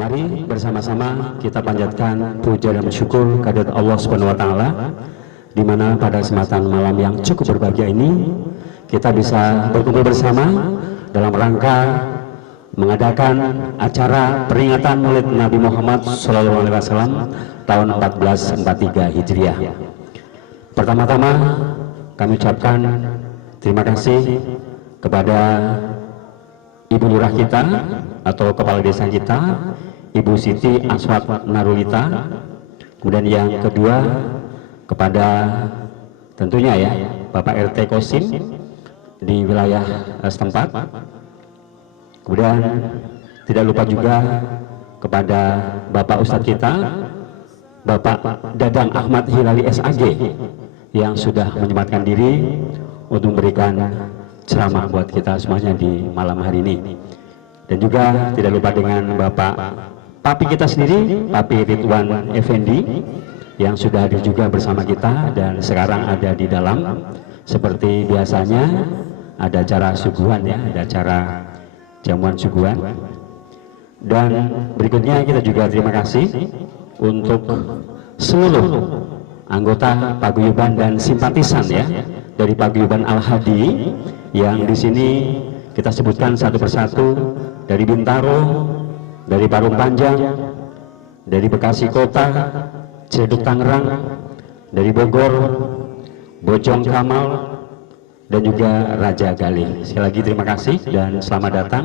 Mari bersama-sama kita panjatkan puja dan syukur kehadirat Allah Subhanahu wa taala, di mana pada kesempatan malam yang cukup berbahagia ini kita bisa berkumpul bersama dalam rangka mengadakan acara peringatan Maulid Nabi Muhammad SAW tahun 1443 Hijriah. Pertama-tama kami ucapkan terima kasih kepada Ibu Lurah kita atau Kepala Desa kita, Ibu Siti Aswat Narulita. Kemudian yang kedua kepada tentunya ya Bapak RT Kosim di wilayah setempat. Kemudian tidak lupa juga kepada Bapak Ustadz kita, Bapak Dadang Ahmad Hilali SAG, yang sudah menyempatkan diri untuk memberikan ceramah buat kita semuanya di malam hari ini. Dan juga tidak lupa dengan Bapak Papi kita sendiri, Papi Ridwan Effendi, yang sudah hadir juga bersama kita dan sekarang ada di dalam. Seperti biasanya ada acara suguhan ya, ada acara jamuan suguhan. Dan berikutnya kita juga terima kasih untuk seluruh anggota paguyuban dan simpatisan ya dari paguyuban Al-Hadi yang di sini kita sebutkan satu persatu, dari Bintaro, dari Parung Panjang, dari Bekasi Kota, Ciledug Tangerang, dari Bogor, Bojong Kamal, dan juga Raja Galih. Sekali lagi terima kasih dan selamat datang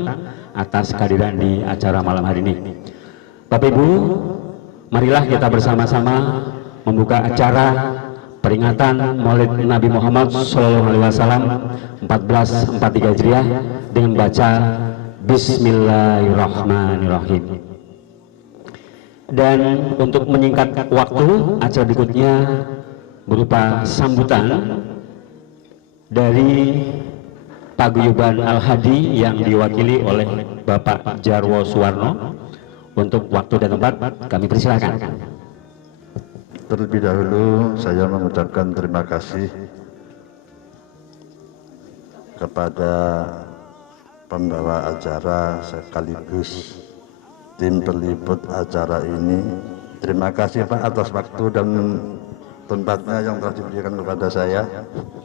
atas kehadiran di acara malam hari ini. Bapak Ibu, marilah kita bersama-sama membuka acara peringatan Maulid Nabi Muhammad SAW 1443 Hijriah dengan baca Bismillahirrahmanirrahim. Dan untuk menyingkat waktu, acara berikutnya berupa sambutan dari paguyuban Al-Hadi yang diwakili oleh Bapak Jarwo Suwarno. Untuk waktu dan tempat kami persilakan. Terlebih dahulu saya mengucapkan terima kasih kepada pembawa acara sekaligus tim peliput acara ini. Terima kasih Pak atas waktu dan tempatnya yang telah diberikan kepada saya.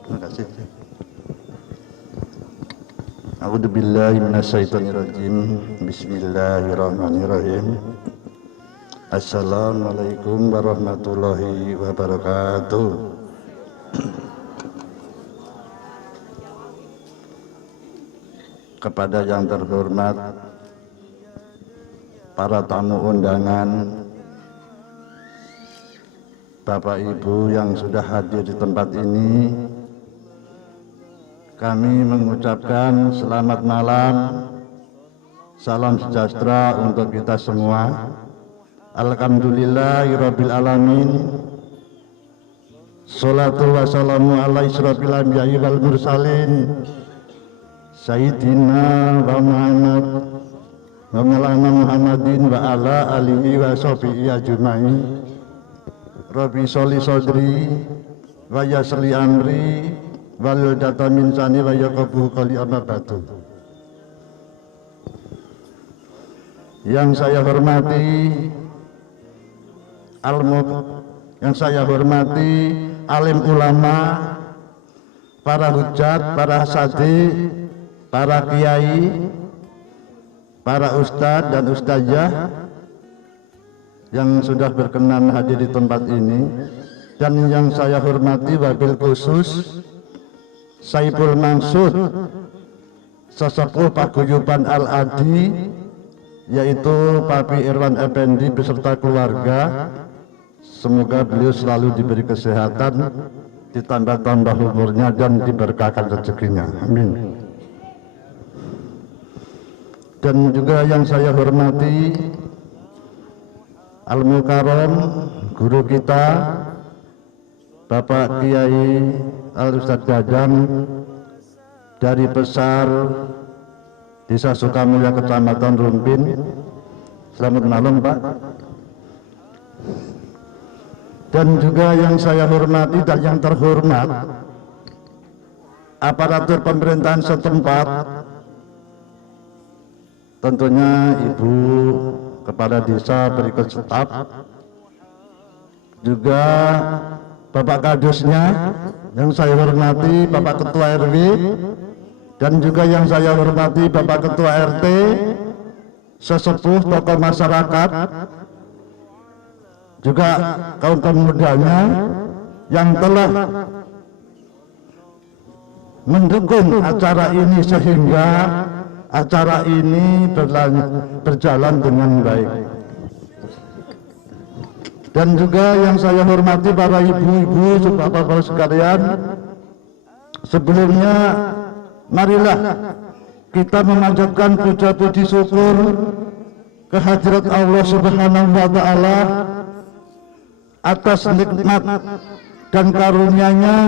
Terima kasih. A'udzubillahi minasyaitonirrajim. Bismillahirrahmanirrahim. Assalamualaikum warahmatullahi wabarakatuh. Kepada yang terhormat para tamu undangan, Bapak Ibu yang sudah hadir di tempat ini, kami mengucapkan selamat malam, salam sejahtera untuk kita semua. Alhamdulillahirabbil alamin. Sholatu wassalamu ala isyrafil anbiya'i wal mursalin Sayyidina wa Muhammad wa maulana Muhammadin wa ala alihi wa sahbihi ajmain. Rabbi sholli sodri wa yassirli amri wal data min sani wa yaqabu qali amma ba'du. Yang saya hormati yang saya hormati alim ulama, para hujat, para hasadi, para kiai, para ustadz dan ustazah yang sudah berkenan hadir di tempat ini, dan yang saya hormati wabil khusus Saiful Mansur, sesepuh paguyuban Al-Hadi, yaitu Papi Irwan Effendi beserta keluarga. Semoga beliau selalu diberi kesehatan, ditambah-tambah umurnya dan diberkahkan rezekinya. Amin. Dan juga yang saya hormati Al-Mukarram, guru kita Bapak Kiai Al-Ustadz Dadang dari Besar Desa Sukamulya Kecamatan Rumpin. Selamat malam Pak. Dan juga yang saya hormati dan yang terhormat aparatur pemerintahan setempat, tentunya Ibu Kepala Desa berikut staf, juga Bapak Kadusnya yang saya hormati, Bapak Ketua RW, dan juga yang saya hormati Bapak Ketua RT, sesepuh tokoh masyarakat, juga kaum mudanya yang telah mendukung acara ini sehingga acara ini berjalan dengan baik. Dan juga yang saya hormati para ibu-ibu, bapak-bapak sekalian, sebelumnya marilah kita memanjatkan puja-puji syukur kehadirat Allah Subhanahu wa Ta'ala atas nikmat dan karunia-Nya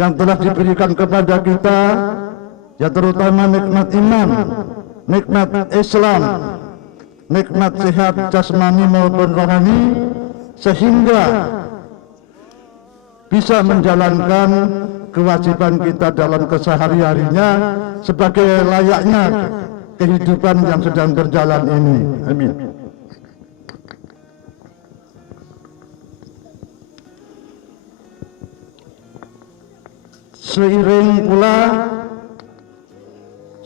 yang telah diberikan kepada kita, ya terutama nikmat iman, nikmat Islam, nikmat sehat jasmani maupun rohani, sehingga bisa menjalankan kewajiban kita dalam kesehari-harinya sebagai layaknya kehidupan yang sedang berjalan ini. Amin. Seiring pula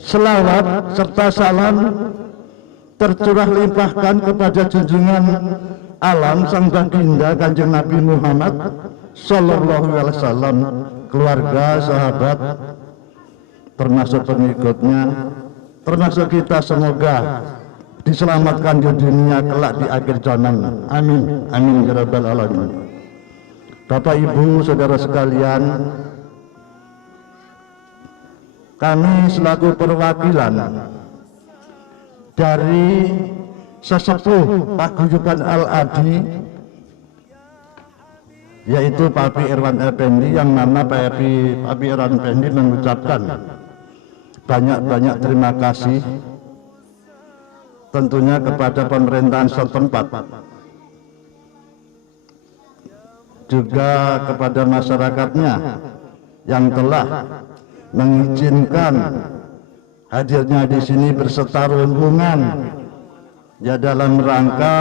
selawat serta salam tercurah limpahkan kepada junjungan alam sang baginda Kanjeng Nabi Muhammad Sallallahu Alaihi Wasallam, keluarga, sahabat, termasuk pengikutnya, termasuk kita, semoga diselamatkan di dunia kelak di akhir zaman. Amin, amin ya rabbal alamin. Bapak Ibu saudara sekalian, kami selaku perwakilan dari sesepuh Paguyuban Al-Adi, yaitu Pak Irwan Effendi, yang mana Pak Irwan Effendi mengucapkan banyak-banyak terima kasih tentunya kepada pemerintahan setempat, juga kepada masyarakatnya yang telah mengizinkan hadirnya di sini berserta rombongan, ya dalam rangka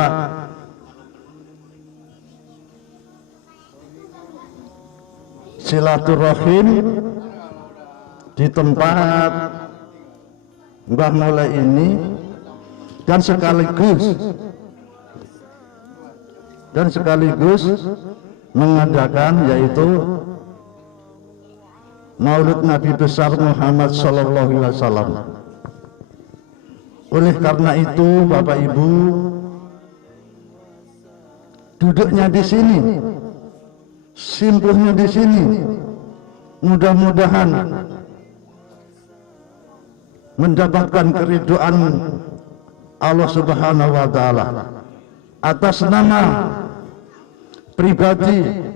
silaturahim di tempat Mbah Mulai ini, dan sekaligus mengadakan yaitu Maulid Nabi besar Muhammad Sallallahu Alaihi Wasallam. Oleh karena itu, Bapak Ibu, duduknya di sini, simpuhnya di sini, mudah-mudahan mendapatkan keridhaan Allah Subhanahu wa Ta'ala. Atas nama pribadi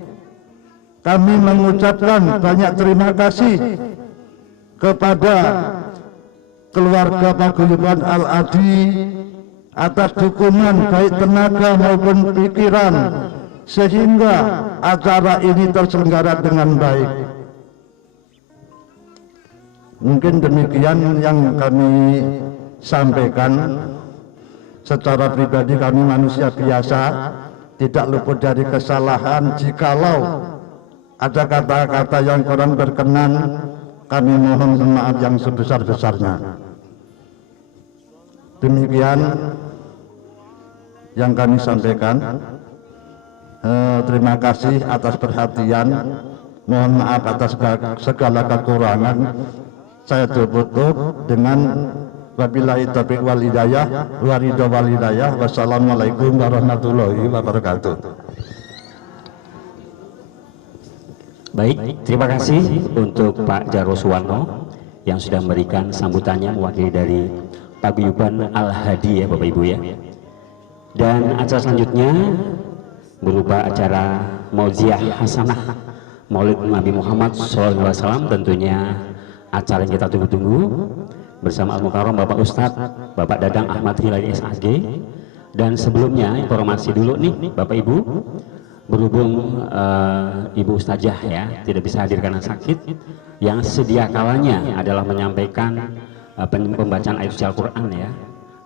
kami mengucapkan banyak terima kasih kepada keluarga Paguyuban Al-Adi atas dukungan baik tenaga maupun pikiran sehingga acara ini terselenggara dengan baik. Mungkin demikian yang kami sampaikan. Secara pribadi kami manusia biasa, tidak luput dari kesalahan. Jikalau ada kata-kata yang kurang berkenan, kami mohon maaf yang sebesar-besarnya. Demikian yang kami sampaikan. Terima kasih atas perhatian. Mohon maaf atas segala kekurangan. Saya tutup dengan wabillahi taufiq wal hidayah, wa ridha wal hidayah. Wassalamualaikum warahmatullahi wabarakatuh. Baik, terima kasih untuk Pak Jarwo Suwarno yang sudah memberikan sambutannya mewakili dari Paguyuban Al-Hadi, ya Bapak Ibu ya. Dan acara selanjutnya berupa acara Mauziah Hasanah Maulid Nabi Muhammad SAW, tentunya acara yang kita tunggu-tunggu bersama Al-Mukarram Bapak Ustadz Bapak Dadang Ahmad Hilali SAG. Dan sebelumnya informasi dulu nih Bapak Ibu, berhubung Ibu Ustazah ya tidak bisa hadir karena sakit, yang sedia kalanya adalah menyampaikan pembacaan ayat suci Al-Quran ya.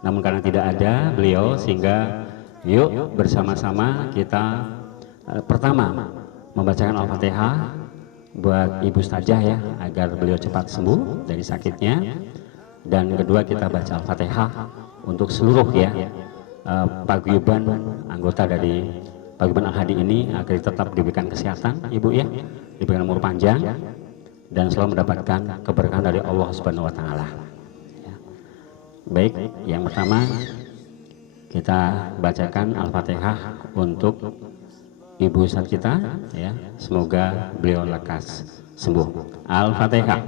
Namun karena tidak ada beliau, sehingga yuk bersama-sama kita pertama membacakan Al-Fatihah buat Ibu Ustazah ya, agar beliau cepat sembuh dari sakitnya. Dan kedua kita baca Al-Fatihah untuk seluruh ya paguyuban anggota dari paguyuban Al-Hadi ini, agar tetap diberikan kesehatan Ibu ya, diberikan umur panjang dan selalu mendapatkan keberkahan dari Allah Subhanahu wa taala. Ya. Baik, yang pertama kita bacakan Al-Fatihah untuk Ibu Ustaz kita ya, semoga beliau lekas sembuh. Al-Fatihah.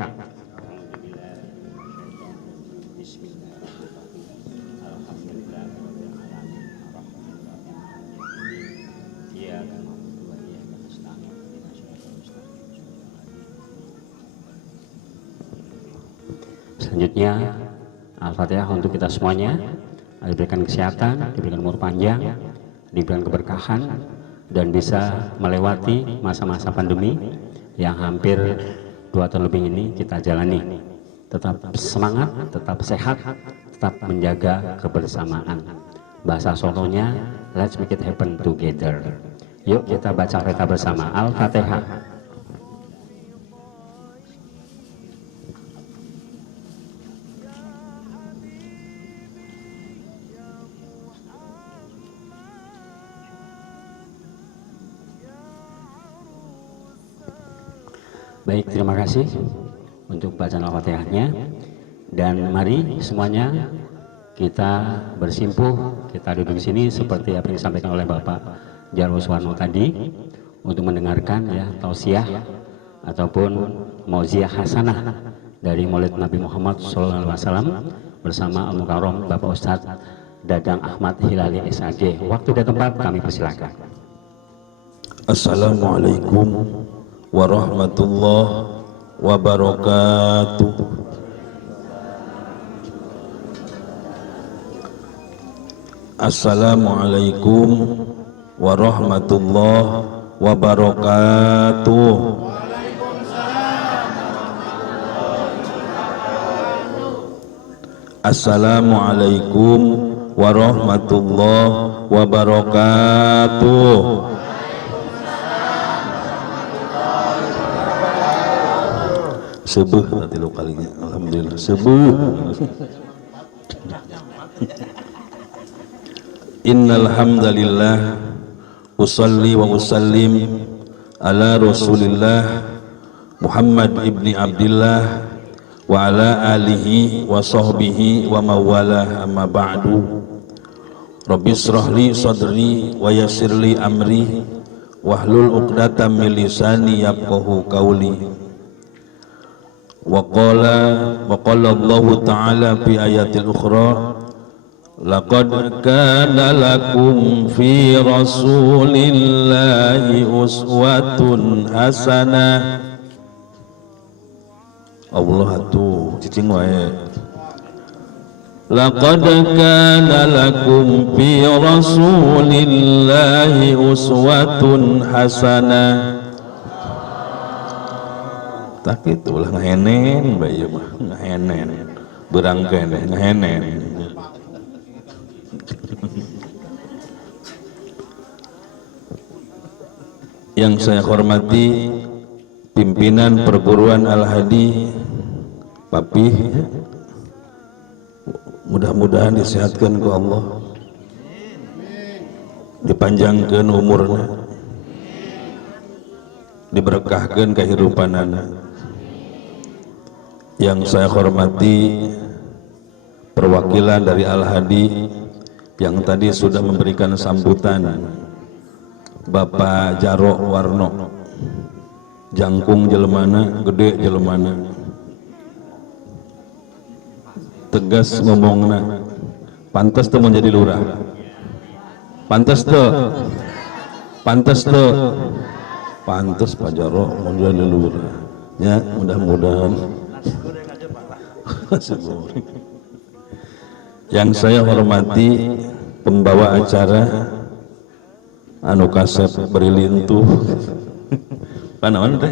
Selanjutnya Al-Fatihah untuk kita semuanya, diberikan kesehatan, diberikan umur panjang, diberikan keberkahan, dan bisa melewati masa-masa pandemi yang hampir 2 tahun lebih ini kita jalani. Tetap semangat, tetap sehat, tetap menjaga kebersamaan. Bahasa Solonya, let's make it happen together. Yuk kita baca Al-Fatihah bersama. Al-Fatihah. Baik, terima kasih untuk bacaan Al-Fatihahnya. Dan mari semuanya kita bersimpuh, kita duduk di sini seperti apa yang disampaikan oleh Bapak Jarwo Suwarno tadi, untuk mendengarkan ya tausiah ataupun mauziah hasanah dari Maulid Nabi Muhammad SAW bersama Al-Mukarram Bapak Ustadz Dadang Ahmad Hilali SAG. Waktu dan tempat kami persilakan. Assalamualaikum warahmatullahi wabarakatuh. Assalamualaikum warahmatullahi wabarakatuh. Assalamualaikum warahmatullahi wabarakatuh. Sebuh nanti lo kalinya, alhamdulillah sebuh. Innal hamdalillah usalli wa usallim ala Rasulillah Muhammad ibni Abdillah wa ala alihi wa sahbihi wa mawalah, amma ba'du. Rabbi israh li sadri wa yassir li amri wahlul 'uqdatam min lisani yafqahu qawli. Wa qala Allah ta'ala fi ayatil ukhra, laqad kana lakum fi rasulillahi uswatun hasanah. Allah tuh cicing wae. Laqad kana lakum fi rasulillahi uswatun hasanah. Tapi itulah ngehenen bayi mah, ngehenen berangkai deh, ngehenen. Yang saya hormati pimpinan perguruan Al-Hadi Papih, mudah-mudahan disehatkan ku Allah, dipanjangkan umurnya, diberkahkan kehidupanana. Yang saya hormati perwakilan dari Al-Hadi yang tadi sudah memberikan sambutan, Bapak Jarwo Warno, jangkung jelemana, gede jelemana, tegas ngomongna, pantas tuh menjadi lurah, pantas tuh, pantas Pak Jarwo menjadi lurah, ya mudah-mudahan. Yang saya hormati pembawa acara anu kasep berilintuh panaon teh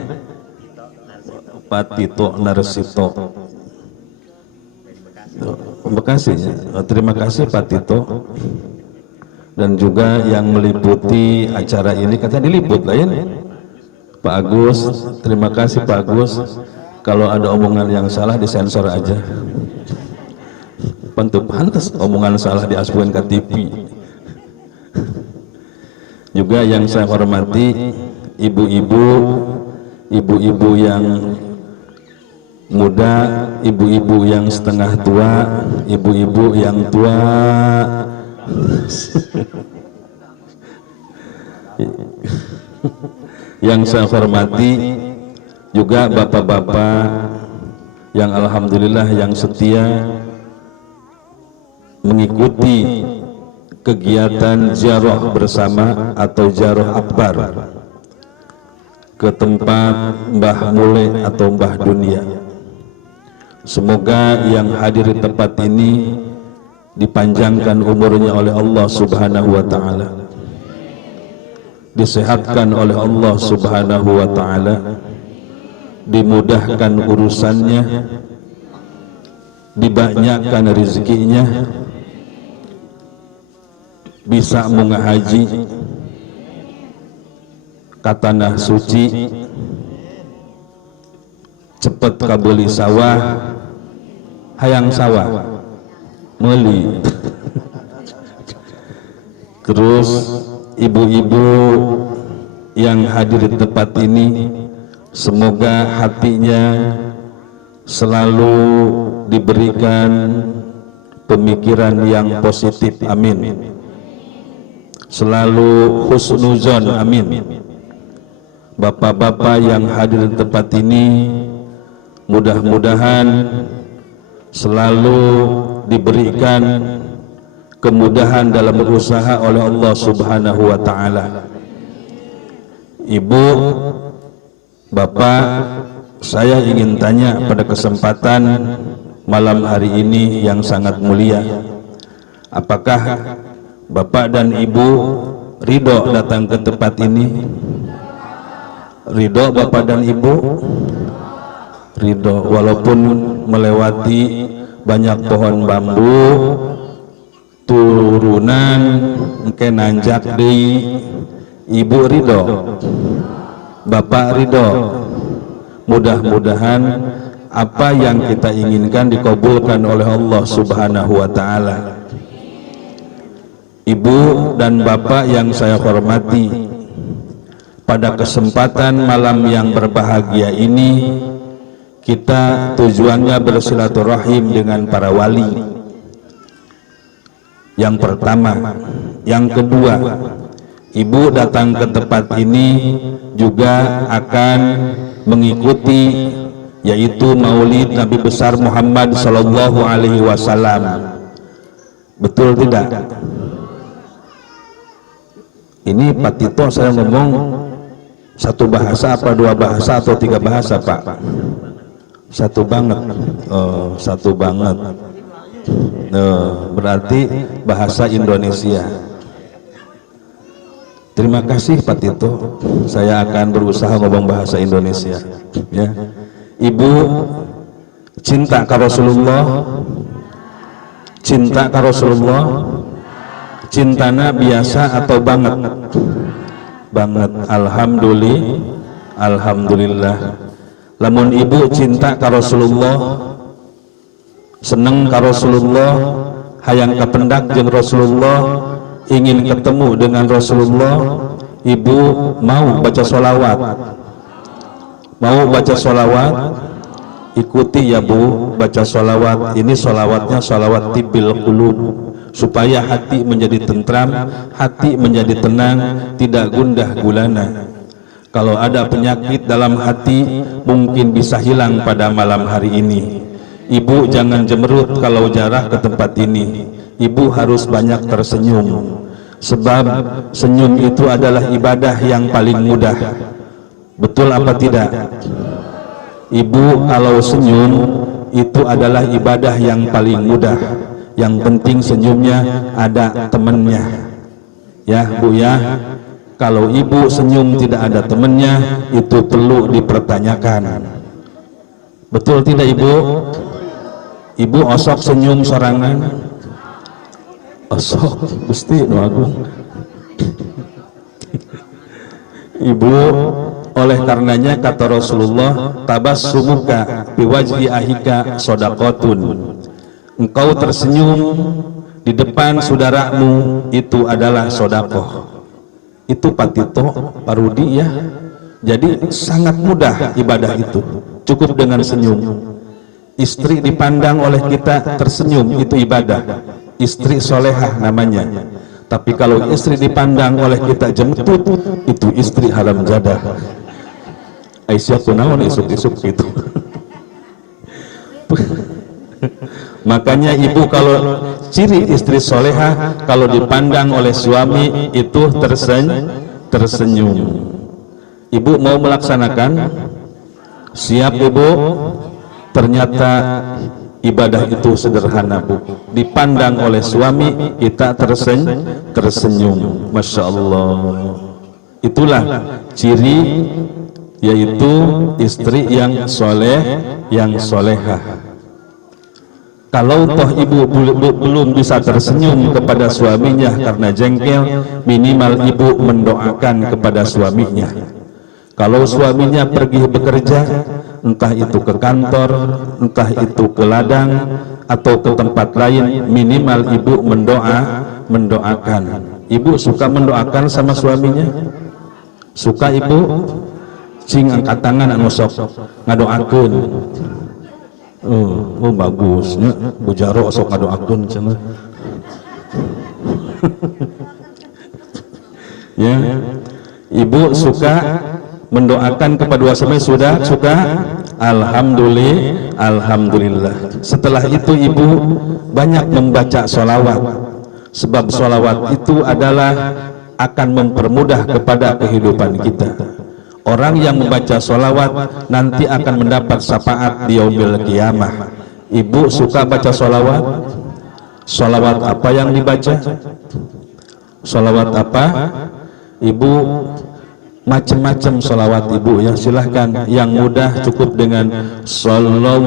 Pak Tito Narsito, Terima kasih. Terima kasih Pak Tito dan juga yang meliputi acara ini, kata diliput lain Pak Agus. Terima kasih Pak Agus. Kalau ada omongan yang salah disensor aja. Pantas omongan salah diasuhin ke TV. Juga yang saya hormati ibu-ibu yang muda, ibu-ibu yang setengah tua, ibu-ibu yang tua, yang saya hormati juga bapak-bapak yang alhamdulillah yang setia mengikuti kegiatan ziarah bersama atau ziarah akbar ke tempat Mbah Mule atau Mbah Dunia. Semoga yang hadir di tempat ini dipanjangkan umurnya oleh Allah Subhanahu wa taala, disehatkan oleh Allah Subhanahu wa taala, dimudahkan urusannya, dibanyakkan rezekinya, bisa mengahaji ka tanah suci, cepet kabeli sawah, hayang sawah meuli. Terus ibu-ibu yang hadir di tempat ini, semoga hatinya selalu diberikan pemikiran yang positif, amin. Selalu husnuzon, amin. Bapak-bapak yang hadir di tempat ini, mudah-mudahan selalu diberikan kemudahan dalam berusaha oleh Allah Subhanahu wa taala. Ibu, bapak, saya ingin tanya pada kesempatan malam hari ini yang sangat mulia, apakah bapak dan ibu ridho datang ke tempat ini? Ridho bapak dan ibu? Ridho, walaupun melewati banyak pohon bambu, turunan mungkin nanjak di, ibu ridho, bapak ridho. Mudah-mudahan apa yang kita inginkan dikabulkan oleh Allah Subhanahu wa taala. Ibu dan bapak yang saya hormati, pada kesempatan malam yang berbahagia ini kita tujuannya bersilaturahim dengan para wali. Yang pertama, yang kedua, ibu datang ke tempat ini juga akan mengikuti yaitu Maulid Nabi besar Muhammad sallallahu alaihi wasallam. Betul tidak? Ini Pak Tito saya ngomong satu bahasa apa dua bahasa atau tiga bahasa Pak? Satu banget. Oh, satu banget. Berarti bahasa Indonesia. Terima kasih Pak Tito. Saya akan berusaha ngomong bahasa Indonesia. Ya. Ibu cinta ka Rasulullah, cinta ka Rasulullah, cintana biasa atau banget? Banget. Alhamdulillah. Lamun ibu cinta ka Rasulullah, seneng ka Rasulullah, hayang kapendak jeung Rasulullah, ingin ketemu dengan Rasulullah, ibu mau baca sholawat? Mau baca sholawat? Ikuti ya bu, baca sholawat. Ini sholawatnya sholawat tibil qulub, supaya hati menjadi tentram, hati menjadi tenang, tidak gundah gulana. Kalau ada penyakit dalam hati mungkin bisa hilang pada malam hari ini. Ibu jangan jemerut kalau jarah ke tempat ini. Ibu harus banyak tersenyum, sebab senyum itu adalah ibadah yang paling mudah. Betul apa tidak? Ibu kalau senyum itu adalah ibadah yang paling mudah. Yang penting senyumnya ada temennya. Ya bu ya, kalau ibu senyum tidak ada temennya, itu perlu dipertanyakan. Betul tidak ibu? Ibu osok senyum sorangan. Osok Gusti nu agung. Ibu, oleh karenanya kata Rasulullah, tabassumuka fi wajhi ahika shadaqatun. Engkau tersenyum di depan saudaramu itu adalah sedekah. Itu patito parudi ya. Jadi sangat mudah ibadah itu, cukup dengan senyum. Istri dipandang oleh kita tersenyum, itu ibadah. Istri solehah namanya. Tapi kalau istri dipandang oleh kita jemput, itu istri haram jadah. Aisyah kunaon isuk-isuk gitu. Makanya ibu kalau ciri istri solehah, kalau dipandang oleh suami itu tersenyum. Ibu mau melaksanakan? Siap ibu? Ternyata ibadah itu sederhana bu. Dipandang oleh suami kita tersenyum. Masya Allah. Itulah ciri, yaitu istri yang soleh, yang solehah. Kalau toh ibu belum bisa tersenyum kepada suaminya karena jengkel, minimal ibu mendoakan kepada suaminya. Kalau suaminya pergi bekerja, entah itu ke kantor, entah itu ke ladang atau ke tempat lain, minimal ibu mendoakan. Ibu suka mendoakan sama suaminya? Suka ibu? Cing angkat tangan anu sok ngadoakeun. Oh bagusnya bujaro sok ngadoakeun cenah. Ya. Ibu suka mendoakan kepada suami, sudah suka? Alhamdulillah. Setelah itu ibu banyak membaca sholawat, sebab sholawat itu adalah akan mempermudah kepada kehidupan kita. Orang yang membaca sholawat nanti akan mendapat syafaat di yaumil qiyamah. Ibu suka baca sholawat? Sholawat apa yang dibaca? Sholawat apa? Ibu macam-macam sholawat ibu ya, silahkan. Yang mudah cukup dengan sallallahu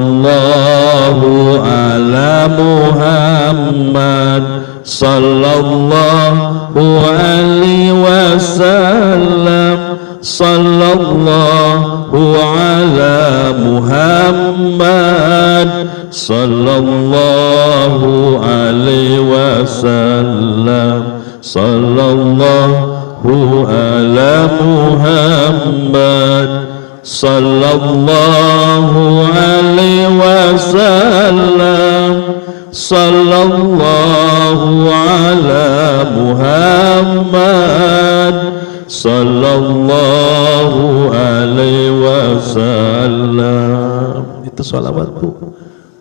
ala Muhammad sallallahu alaihi wasallam sallallahu ala Muhammad sallallahu alaihi wasallam sallallahu ala Muhammad sallallahu alaihi wasallam sallallahu ala Muhammad sallallahu alaihi wasallam. Itu sholawat bu,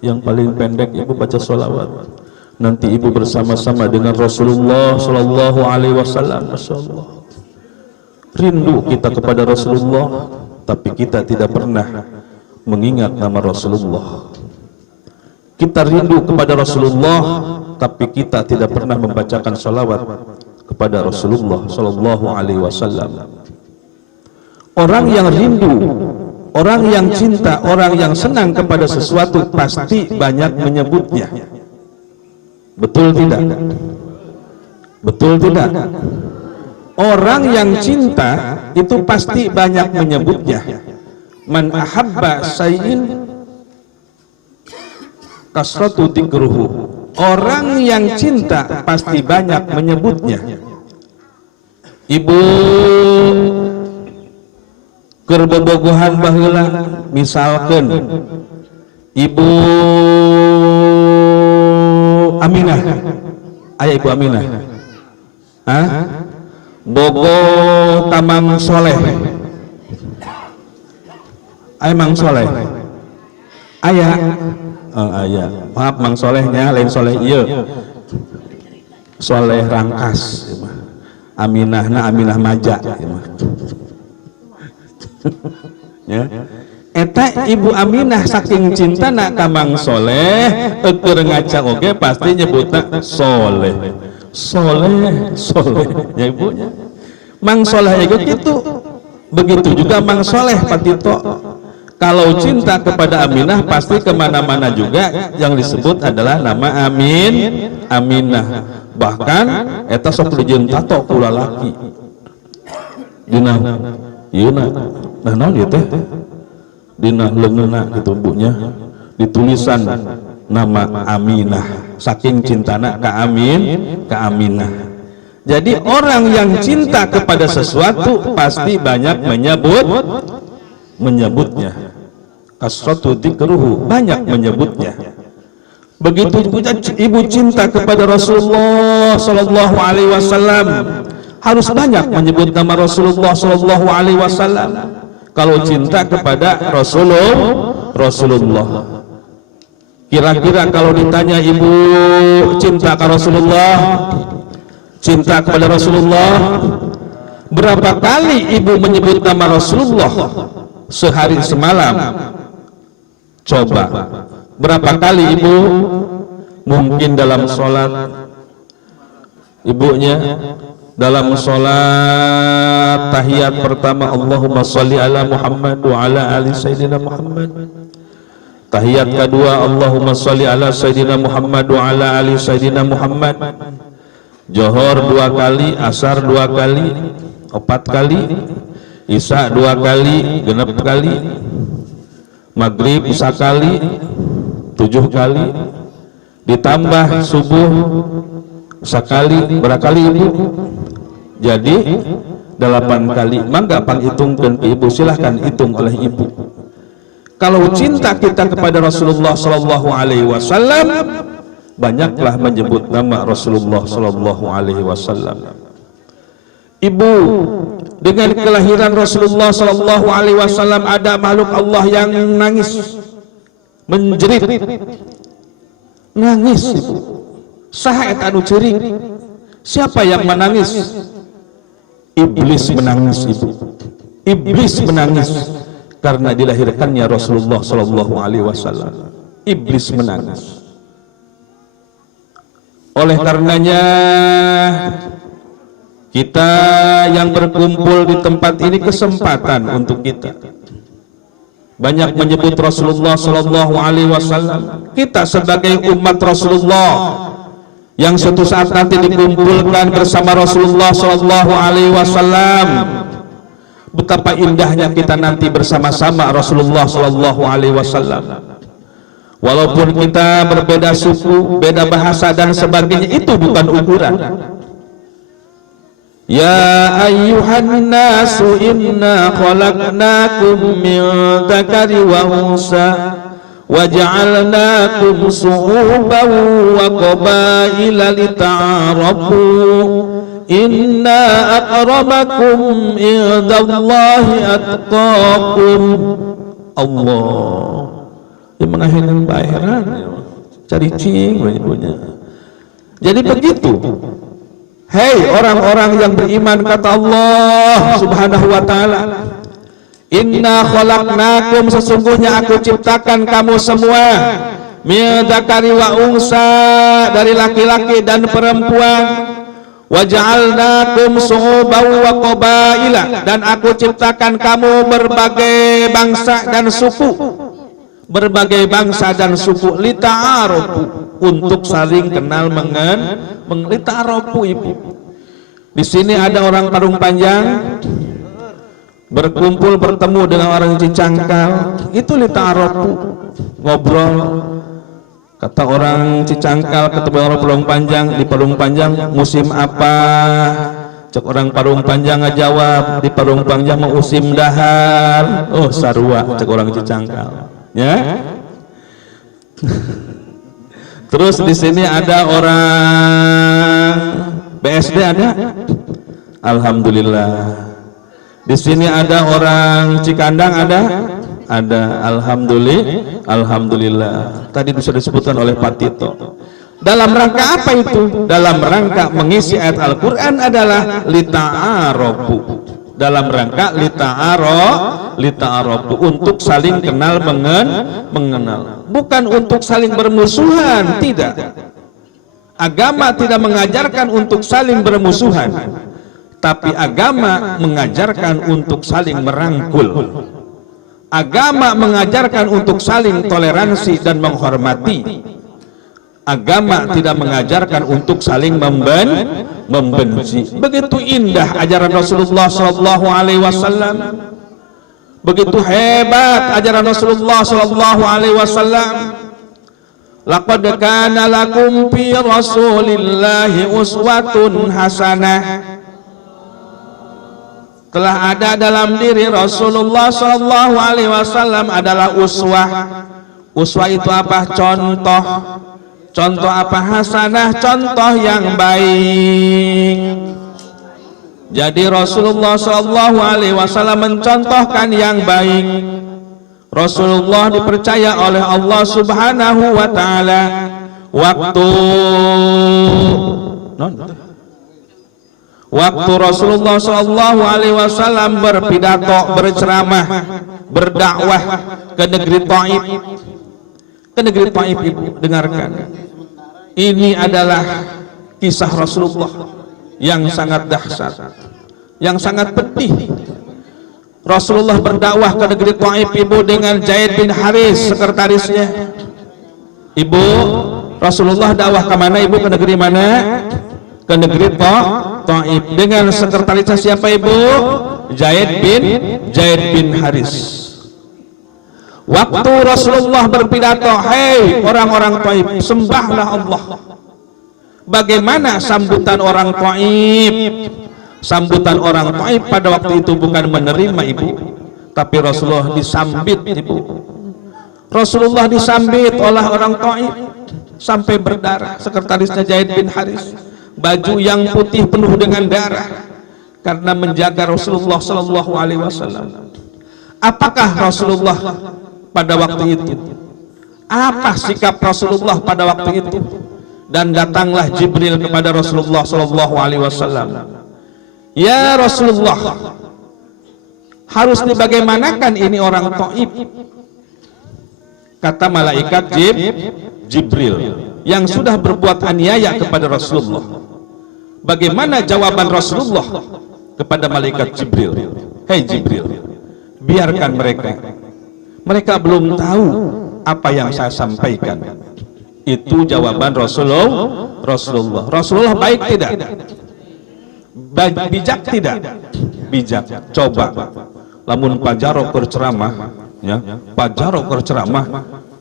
yang paling pendek ibu baca sholawat. Nanti ibu bersama-sama dengan Rasulullah sallallahu alaihi wasallam. Masya Allah. Rindu kita kepada Rasulullah, tapi kita tidak pernah mengingat nama Rasulullah. Kita rindu kepada Rasulullah, tapi kita tidak pernah membacakan sholawat kepada Rasulullah sallallahu alaihi wasallam. Orang yang rindu, orang yang cinta, orang yang senang kepada sesuatu pasti banyak menyebutnya. Betul tidak? Betul tidak? Orang yang cinta itu pasti banyak menyebutnya. Man ahabba syai'in kasratu dzikruhu. Orang yang cinta pasti banyak menyebutnya. Ibu keur bobogohan baheula, misalkeun Ibu Aminah, aya Ibu Aminah, bogo Tamang Soleh, aya Mang Soleh, aya, aya, maaf Mang Solehnya lain Soleh ieu, Soleh Rangkas, Aminahna Aminah Maja, ya. Eta Ibu Aminah saking cintana ka Mang Soleh, keur ngaca oge pasti nyebutna Soleh. Soleh, Soleh ya ibunya. Mang Soleh itu gitu. Begitu juga Mang Soleh patito. Kalau cinta kepada Aminah pasti kemana-mana juga yang disebut adalah nama Aminah. Bahkan eta sok dijieun tato ku lalaki dina yeuna nah naon ieu teh dina leungeunna kitu bunya ditulisan nama Aminah saking cintana ka Aminah. Jadi orang yang cinta kepada sesuatu pasti banyak menyebutnya. Kasratu dzikruhu, banyak menyebutnya. Begitu juga ibu cinta kepada Rasulullah sallallahu alaihi wasallam, harus banyak menyebut nama Rasulullah sallallahu alaihi wasallam. Kalau cinta kepada Rasulullah. Kira-kira kalau ditanya ibu cinta ke Rasulullah, cinta kepada Rasulullah, berapa kali ibu menyebut nama Rasulullah sehari semalam? Coba, berapa kali ibu? Mungkin dalam sholat ibunya, dalam sholat tahiyat pertama Allahumma sholli ala Muhammad wa ala ali sayyidina Muhammad. Tahiyat kedua Allahumma sholli ala sayyidina Muhammad wa ala ali sayyidina Muhammad. Johor 2 kali, asar 2 kali, 4 kali, isya 2 kali, genep kali, maghrib sekali, 7 kali, ditambah subuh sekali, berapa kali ibu? Jadi 8 kali. Mangga panghitungkeun ibu, silahkan hitung oleh ibu. Kalau cinta kita kepada Rasulullah sallallahu alaihi wasallam, banyaklah menyebut nama Rasulullah sallallahu alaihi wasallam. Ibu, dengan kelahiran Rasulullah sallallahu alaihi wasallam ada makhluk Allah yang nangis, menjerit, nangis ibu. Saha eta anu ceurik? Siapa yang menangis? Iblis menangis ibu. Iblis menangis karena dilahirkannya Rasulullah sallallahu alaihi wasallam. Iblis menangis. Oleh karenanya kita yang berkumpul di tempat ini kesempatan untuk kita banyak menyebut Rasulullah sallallahu alaihi wasallam. Kita sebagai umat Rasulullah yang suatu saat nanti dikumpulkan bersama Rasulullah sallallahu alaihi wasallam, betapa indahnya kita nanti bersama-sama Rasulullah sallallahu alaihi wasallam. Walaupun kita berbeda suku, beda bahasa dan sebagainya, itu bukan ukuran. Ya ayyuhan nasu inna khalaqnakum min dzakari wa unsa waja'alnakum syu'uban wa qabaila lita'arafu inna akramakum indallahi atqakum. Allah yang mengakhirkan bayaran cari cing ibunya. Jadi begitu. Hei orang-orang yang beriman, kata Allah subhanahu wa ta'ala, inna khalaqnakum, sesungguhnya aku ciptakan kamu semua, min dzakari wa unsa, dari laki-laki dan perempuan, wa ja'alnakum syu'uban wa qabaila, dan aku ciptakan kamu berbagai bangsa dan suku, berbagai bangsa dan suku, lita'arufu, untuk saling kenal lita'arufu ibu. Di sini ada orang Parung Panjang berkumpul bertemu dengan orang Cicangkal, itu lita'arufu, ngobrol. Kata orang Cicangkal ketemu orang Parung Panjang, di Parung Panjang musim apa? Cek orang Parung Panjang ngajawab, di Parung Panjang mau musim dahar. Oh sarua, cek orang Cicangkal. Ya. Terus di sini ada orang BSD ada? Alhamdulillah. Di sini ada orang Cikandang ada? Ada. Alhamdulillah. Tadi sudah disebutkan oleh Pak Tito. Dalam rangka apa itu? Dalam rangka mengisi ayat Al-Qur'an adalah lita'arofu. Dalam rangka lita'arofu, untuk saling kenal mengenal, bukan untuk saling bermusuhan. Tidak, agama tidak mengajarkan untuk saling bermusuhan, tapi agama mengajarkan untuk saling merangkul. Agama mengajarkan untuk saling toleransi dan menghormati. Agama tidak mengajarkan untuk saling membenci. Begitu indah ajaran Rasulullah sallallahu alaihi wasallam. Begitu hebat ajaran Rasulullah sallallahu alaihi wasallam. Laqad kana lakum fi Rasulillahi uswatun hasanah. Telah ada dalam diri Rasulullah sallallahu alaihi wasallam adalah uswah. Uswah itu apa? Contoh. Contoh apa? Hasanah, contoh yang baik. Jadi Rasulullah sallallahu alaihi wasallam mencontohkan yang baik. Rasulullah dipercaya oleh Allah Subhanahu wa taala waktu Rasulullah sallallahu alaihi wasallam berpidato, berceramah, berdakwah ke negeri Taif. Ke negeri Taif, Ibu dengarkan. Ini adalah kisah Rasulullah yang sangat dahsyat, yang sangat pedih. Rasulullah berdakwah ke negeri Taif, Ibu, dengan Zaid bin Haris sekretarisnya. Ibu, Rasulullah dakwah ke mana, Ibu? Ke negeri mana? Ke negeri Taif dengan sekretarisnya siapa, Ibu? Zaid bin Haris. Waktu Rasulullah berpidato, "Hei orang-orang Taif, sembahlah Allah." Bagaimana sambutan orang Taif? Sambutan orang Taif pada waktu itu bukan menerima, Ibu, tapi Rasulullah disambit, Ibu. Rasulullah disambit oleh orang Taif sampai berdarah. Sekretarisnya Zaid bin Haris, baju yang putih penuh dengan darah karena menjaga Rasulullah sallallahu alaihi wasallam. Apakah Rasulullah pada waktu itu? Apa sikap Rasulullah pada waktu itu? Dan datanglah Jibril kepada Rasulullah sallallahu alaihi wasallam. "Ya Rasulullah, harus dibagaimanakan ini orang Taif?" Kata malaikat Jibril yang sudah berbuat aniaya kepada Rasulullah. Bagaimana jawaban Rasulullah kepada malaikat Jibril? "Hei Jibril, biarkan mereka. Mereka belum tahu apa yang saya sampaikan." Itu jawaban Rasulullah. Rasulullah baik tidak? Bijak tidak? Bijak. Coba lamun Pak Jarok berceramah, ya, Pak Jarok berceramah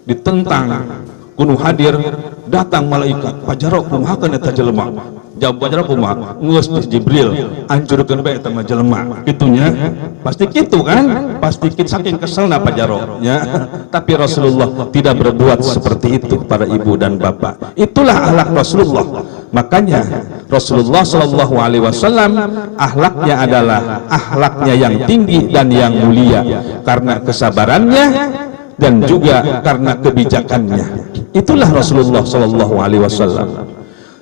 ditentang kuno hadir, datang malaikat, "Pak Jarok kumahakeun eta jelema?" Jawab Pak Jarok kumaha? "Geus Jibril hancurkeun bae eta mah jelema." Kitunya pasti kitu kan? Pasti kitu, saking keselna Pak Jarok, ya. Tapi Rasulullah tidak berbuat seperti itu para ibu dan bapak. Itulah akhlak Rasulullah. Makanya Rasulullah sallallahu alaihi wasallam akhlaknya adalah akhlaknya yang tinggi dan yang mulia karena kesabarannya dan juga karena kebijakannya. Itulah Rasulullah sallallahu alaihi wasallam.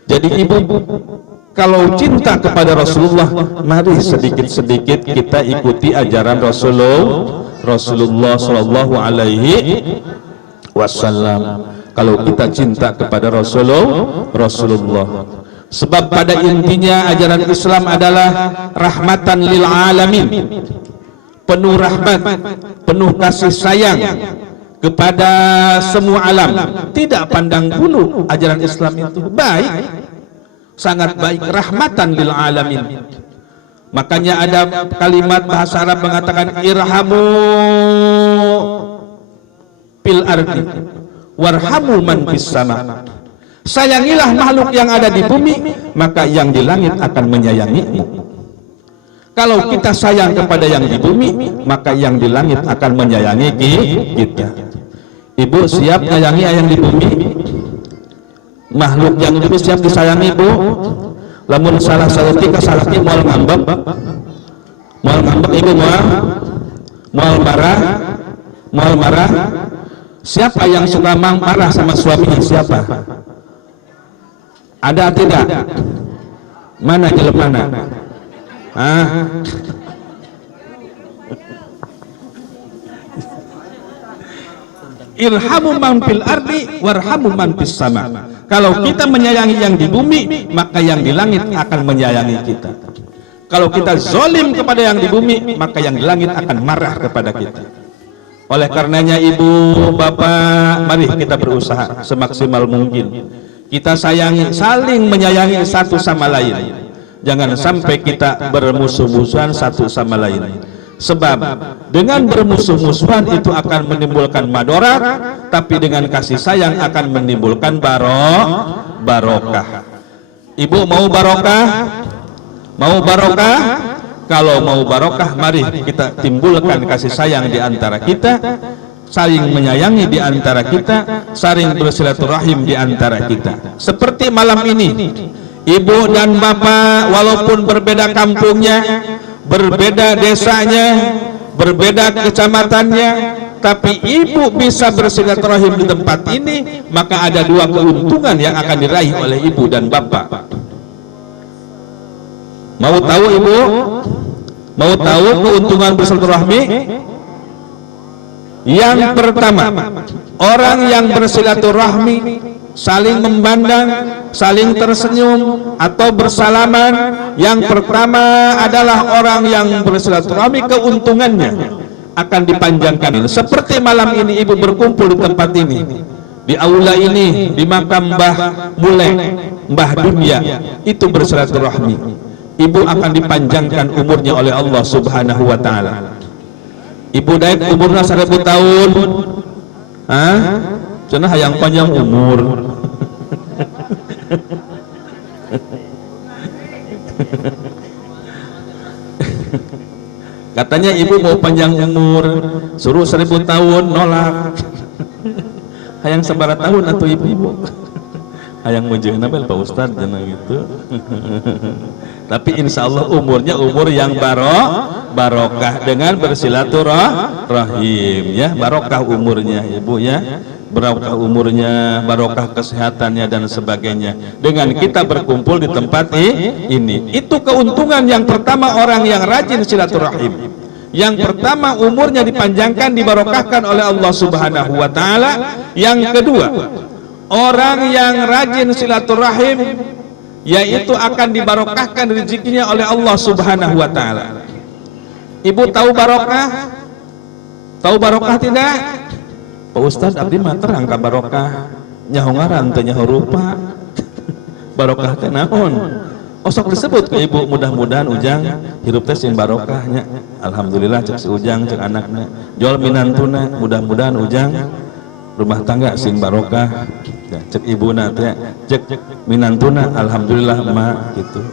Jadi ibu, kalau cinta kepada Rasulullah, mari sedikit-sedikit kita ikuti ajaran Rasulullah sallallahu alaihi wasallam. Kalau kita cinta kepada Rasulullah, sebab pada intinya ajaran Islam adalah rahmatan lil alamin, penuh rahmat, penuh kasih sayang kepada semua alam. Tidak pandang bulu. Ajaran Islam itu baik, sangat baik, rahmatan lil alamin. Makanya ada kalimat bahasa Arab mengatakan irhamu fil ardi warhamu man fis sama. Sayangilah makhluk yang ada di bumi, maka yang di langit akan menyayangimu. Kalau kita sayang kepada yang di bumi, maka yang di langit akan menyayangi kita. Ibu siap menyayangi yang di bumi? Makhluk yang di bumi siap disayangi, Bu? Lamun salah saleutik ka salaki moal ngambek. Moal ngambek ibu moal marah. Siapa yang suka marah sama suaminya? Siapa? Ada tidak? Mana jelemana? Irhamu man fil ardi warhamu man fis sama. Kalau kita menyayangi yang di bumi, maka yang di langit akan menyayangi kita. Kalau kita zolim kepada yang di bumi, maka yang di langit akan marah kepada kita. Oleh karenanya ibu, bapak, mari kita berusaha semaksimal mungkin. Kita sayangi, saling menyayangi satu sama lain. Jangan sampai kita bermusuh-musuhan satu sama lain. Sebab dengan bermusuh-musuhan itu akan menimbulkan madorat, tapi dengan kasih sayang akan menimbulkan barokah. Ibu mau barokah? Mau barokah? Kalau mau barokah, mari kita timbulkan kasih sayang di antara kita, saling menyayangi di antara kita, saling bersilaturahim di antara kita. Seperti malam ini, ibu dan bapak walaupun berbeda kampungnya, berbeda desanya, berbeda kecamatannya, tapi ibu bisa bersilaturahim di tempat ini, maka ada dua keuntungan yang akan diraih oleh ibu dan bapak. Mau tahu ibu? Mau tahu keuntungan bersilaturahmi? Yang pertama, orang yang bersilaturahmi saling memandang, saling tersenyum atau bersalaman. Yang pertama adalah orang yang bersilaturahmi, keuntungannya akan dipanjangkan. Seperti malam ini ibu berkumpul di tempat ini, di aula ini, di makam Mbah Mule, Mbah Dunia, itu bersilaturahmi. Ibu akan dipanjangkan umurnya oleh Allah Subhanahu wa ta'ala. Ibu daek umurnya 1000 tahun. Cenah hayang panjang umur. Katanya ibu mau panjang umur, suruh 1000 tahun, nolak. Hayang sabaraha tahun atuh ibu. Hayang mujeunna Pak Ustaz cenah gitu. Tapi insya Allah umurnya umur yang barokah dengan bersilaturahim, ya, barokah umurnya ibu, ya, barokah umurnya, barokah kesehatannya dan sebagainya. Dengan kita berkumpul di tempat ini, itu keuntungan yang pertama orang yang rajin silaturahim. Yang pertama umurnya dipanjangkan, dibarokahkan oleh Allah Subhanahu wa ta'ala. Yang kedua, orang yang rajin silaturahim yaitu akan dibarokahkan rezekinya oleh Allah Subhanahu wa ta'ala. Ibu tahu barokah? Tahu barokah tidak? Pak Ustaz abdi mah terang ka barokah, nyaho ngaran teu nyaho rupa. Barokah teh naon? Osok disebut ke ibu, mudah-mudahan ujang hirup teh sing barokahnya. Alhamdulillah cek si ujang, cek anakna. Jual minantuna, mudah-mudahan ujang rumah tangga sing barokah. Ya, cek ibuna teh, cek minantuna, alhamdulillah mak gitu.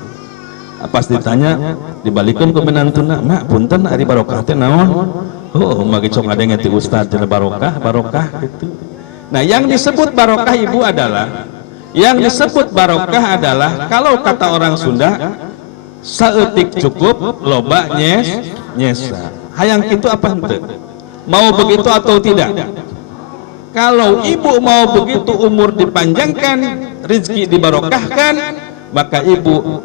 Pas ditanya dibalikin ke minantuna, mak punten ari barokah teh naon? Oh, mage cok ngadenge ti ustaz cenah barokah gitu. Nah, yang disebut barokah ibu adalah, kalau kata orang Sunda, saeutik cukup loba nyesa. Hayang kitu apa henteu? Mau begitu atau tidak? Kalau ibu mau begitu umur dipanjangkan, rezeki dibarokahkan, maka ibu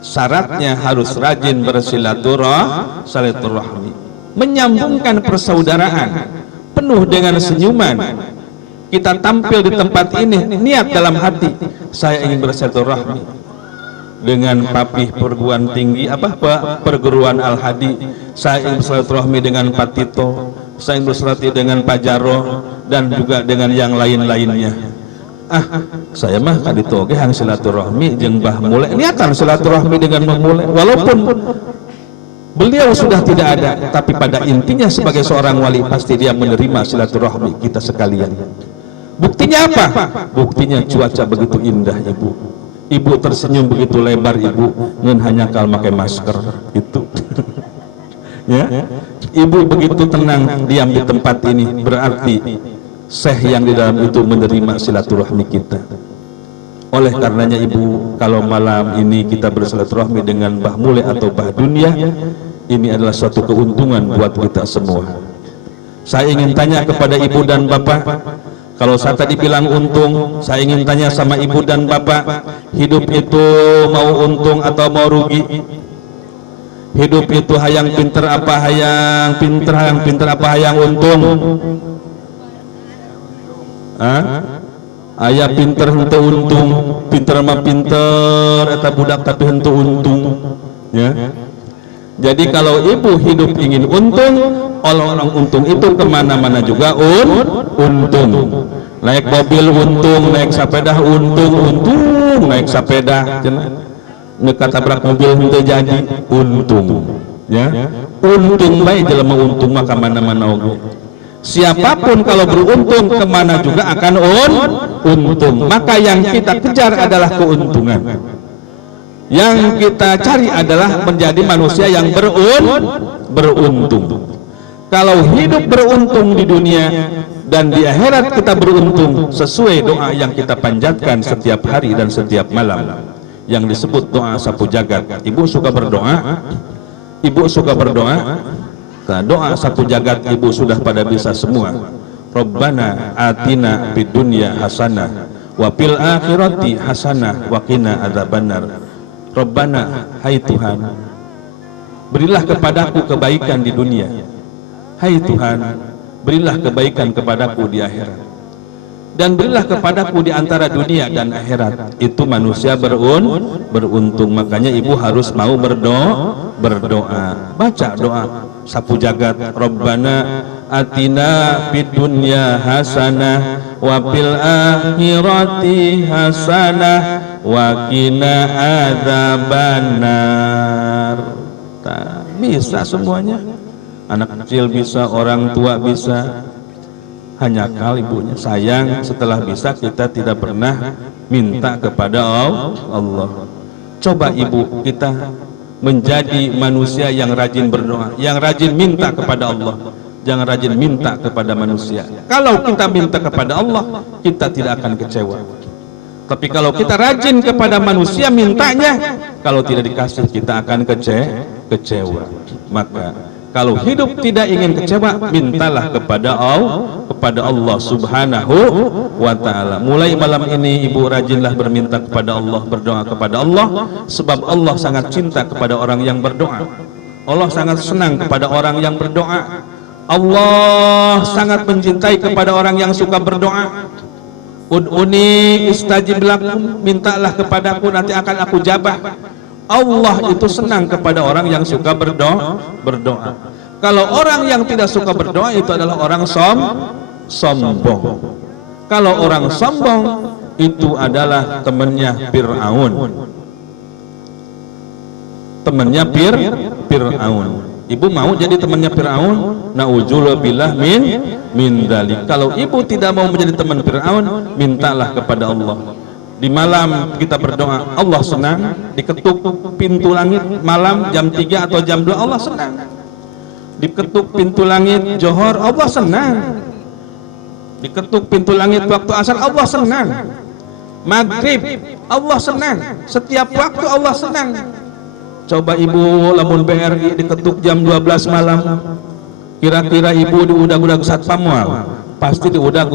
syaratnya harus rajin bersilaturahmi, menyambungkan persaudaraan, penuh dengan senyuman. Kita tampil di tempat ini, niat dalam hati, saya ingin bersilaturahmi dengan papih perguruan tinggi, perguruan Al-Hadi, saya ingin bersilaturahmi dengan Pak Tito, saya ingin bersilaturahmi dengan Pak Jarro, dan juga dengan yang lain-lainnya. Saya mah kadito oge hang silaturahmi jeung Mbah Mule, niatan silaturahmi dengan Mbah Mule, walaupun beliau sudah tidak ada, tapi pada intinya sebagai seorang wali pasti dia menerima silaturahmi kita sekalian. Buktinya apa? Buktinya cuaca begitu indah ibu. Ibu tersenyum begitu lebar ibu, ngan hanya kal pakai masker itu. Ya, ibu begitu tenang diam di tempat ini, berarti syekh yang di dalam itu menerima silaturahmi kita. Oleh karenanya ibu, kalau malam ini kita bersilaturahmi dengan Mbah Mule atau Mbah Dunia, ini adalah suatu keuntungan buat kita semua. Saya ingin tanya kepada ibu dan bapak, kalau saya tadi bilang untung, saya ingin tanya sama ibu dan bapak, hidup itu mau untung atau mau rugi? Hidup itu hayang pinter apa hayang untung? Ayah pinter henteu untung, pinter mah pinter eta budak tapi henteu untung, ya. Jadi kalau ibu hidup ingin untung, orang untung itu kemana-mana juga untung. Naik mobil untung, naik sepeda untung, naik sepeda, nekat tabrak mobil itu jadi untung, ya. Untung baik jelema untung maka mana-mana oge. Siapapun kalau beruntung kemana juga akan untung. Maka yang kita kejar adalah keuntungan. Yang kita cari adalah menjadi manusia yang beruntung. Kalau hidup beruntung di dunia dan di akhirat kita beruntung sesuai doa yang kita panjatkan setiap hari dan setiap malam yang disebut doa sapu jagat. Ibu suka berdoa? Ibu suka berdoa? Nah, doa sapu jagat ibu sudah pada bisa semua. Rabbana atina fid dunya hasanah wa fil akhirati hasanah wa qina adzabannar. Rabbana, hai Tuhan, berilah kepadaku kebaikan di dunia. Hai Tuhan, berilah kebaikan kepadaku di akhirat. Dan berilah kepadaku di antara dunia dan akhirat. Itu manusia beruntung. Makanya ibu harus mau berdoa. Baca doa sapu jagat. Rabbana atina fid dunya hasanah wa fil akhirati hasanah wa qina adzabannar. Bisa semuanya. Anak kecil bisa, orang tua bisa. Hanya kali ibunya sayang setelah bisa kita tidak pernah minta kepada Allah. Coba ibu kita menjadi manusia yang rajin berdoa, yang rajin minta kepada Allah, jangan rajin minta kepada manusia. Kalau kita minta kepada Allah, kita tidak akan kecewa. Tapi kalau kita rajin kepada manusia mintanya, kalau tidak dikasih kita akan kecewa. Maka kalau hidup tidak ingin kecewa, mintalah kepada Allah Subhanahu wa ta'ala. Mulai malam ini ibu rajinlah berminta kepada Allah, berdoa kepada Allah, sebab Allah sangat cinta kepada orang yang berdoa. Allah sangat senang kepada orang yang berdoa. Allah sangat mencintai kepada orang yang suka berdoa. Ud'uni istajib lakum, mintalah kepadaku nanti akan aku jabah. Allah itu senang kepada orang yang suka berdoa. Kalau orang yang tidak suka berdoa itu adalah orang sombong. Kalau orang sombong itu adalah temannya Fir'aun. Temannya Fir'aun. Ibu mau jadi temannya Fir'aun? Na'udzubillah min dzalik. Kalau ibu tidak mau menjadi teman Fir'aun, mintalah kepada Allah. Di malam kita berdoa, Allah senang. Diketuk pintu langit malam jam 3 atau jam 2, Allah senang. Diketuk pintu langit Johor, Allah senang. Diketuk pintu langit waktu asar, Allah senang. Maghrib, Allah senang. Setiap waktu Allah senang. Coba ibu lamun BRI diketuk jam 12 malam, kira-kira ibu diudag-udag satpamwal, pasti diudag.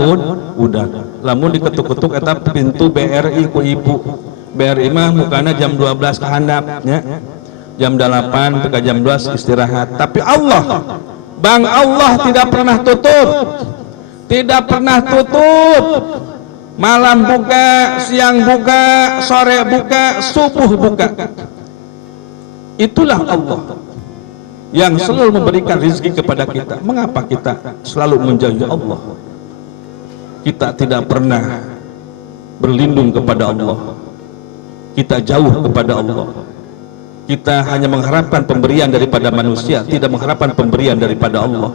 Lamun diketuk-ketuk eta pintu BRI ku ibu. BRI mah mukana jam 12 ke handap nya. Jam 8 ke jam 12 istirahat. Tapi Allah, Bang Allah tidak pernah tutup. Tidak pernah tutup. Malam buka, siang buka, sore buka, subuh buka. Itulah Allah yang selalu memberikan rezeki kepada kita. Mengapa kita selalu menjauhi Allah? Kita tidak pernah berlindung kepada Allah. Kita jauh kepada Allah. Kita hanya mengharapkan pemberian daripada manusia, tidak mengharapkan pemberian daripada Allah.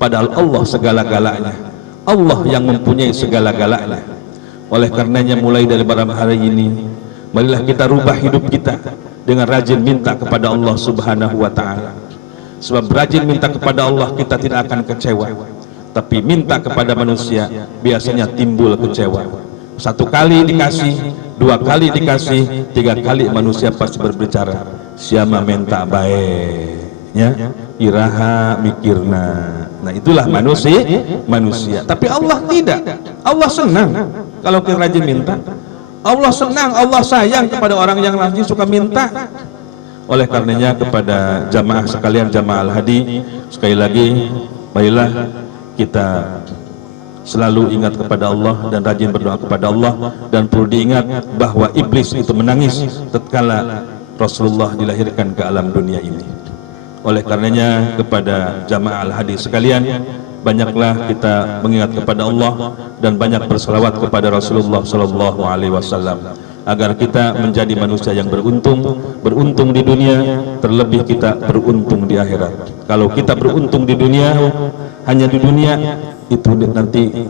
Padahal Allah segala-galanya. Allah yang mempunyai segala-galanya. Oleh karenanya mulai dari malam hari ini, marilah kita rubah hidup kita dengan rajin minta kepada Allah Subhanahu wa ta'ala. Sebab rajin minta kepada Allah kita tidak akan kecewa. Tapi minta kepada manusia biasanya timbul kecewa. 1 kali dikasih, 2 kali dikasih, 3 kali manusia pasti berbicara, siapa minta baik ya, iraha mikirna. Nah itulah manusia. Tapi Allah tidak. Allah senang kalau kita rajin minta. Allah senang, Allah sayang kepada orang yang rajin suka minta. Oleh karenanya kepada jamaah sekalian, jamaah Al-Hadi, sekali lagi marilah kita selalu ingat kepada Allah dan rajin berdoa kepada Allah. Dan perlu diingat bahwa iblis itu menangis tatkala Rasulullah dilahirkan ke alam dunia ini. Oleh karenanya kepada jamaah al-hadis sekalian, banyaklah kita mengingat kepada Allah dan banyak berselawat kepada Rasulullah sallallahu alaihi wasallam agar kita menjadi manusia yang beruntung di dunia, terlebih kita beruntung di akhirat. Kalau kita beruntung di dunia, hanya di dunia, itu nanti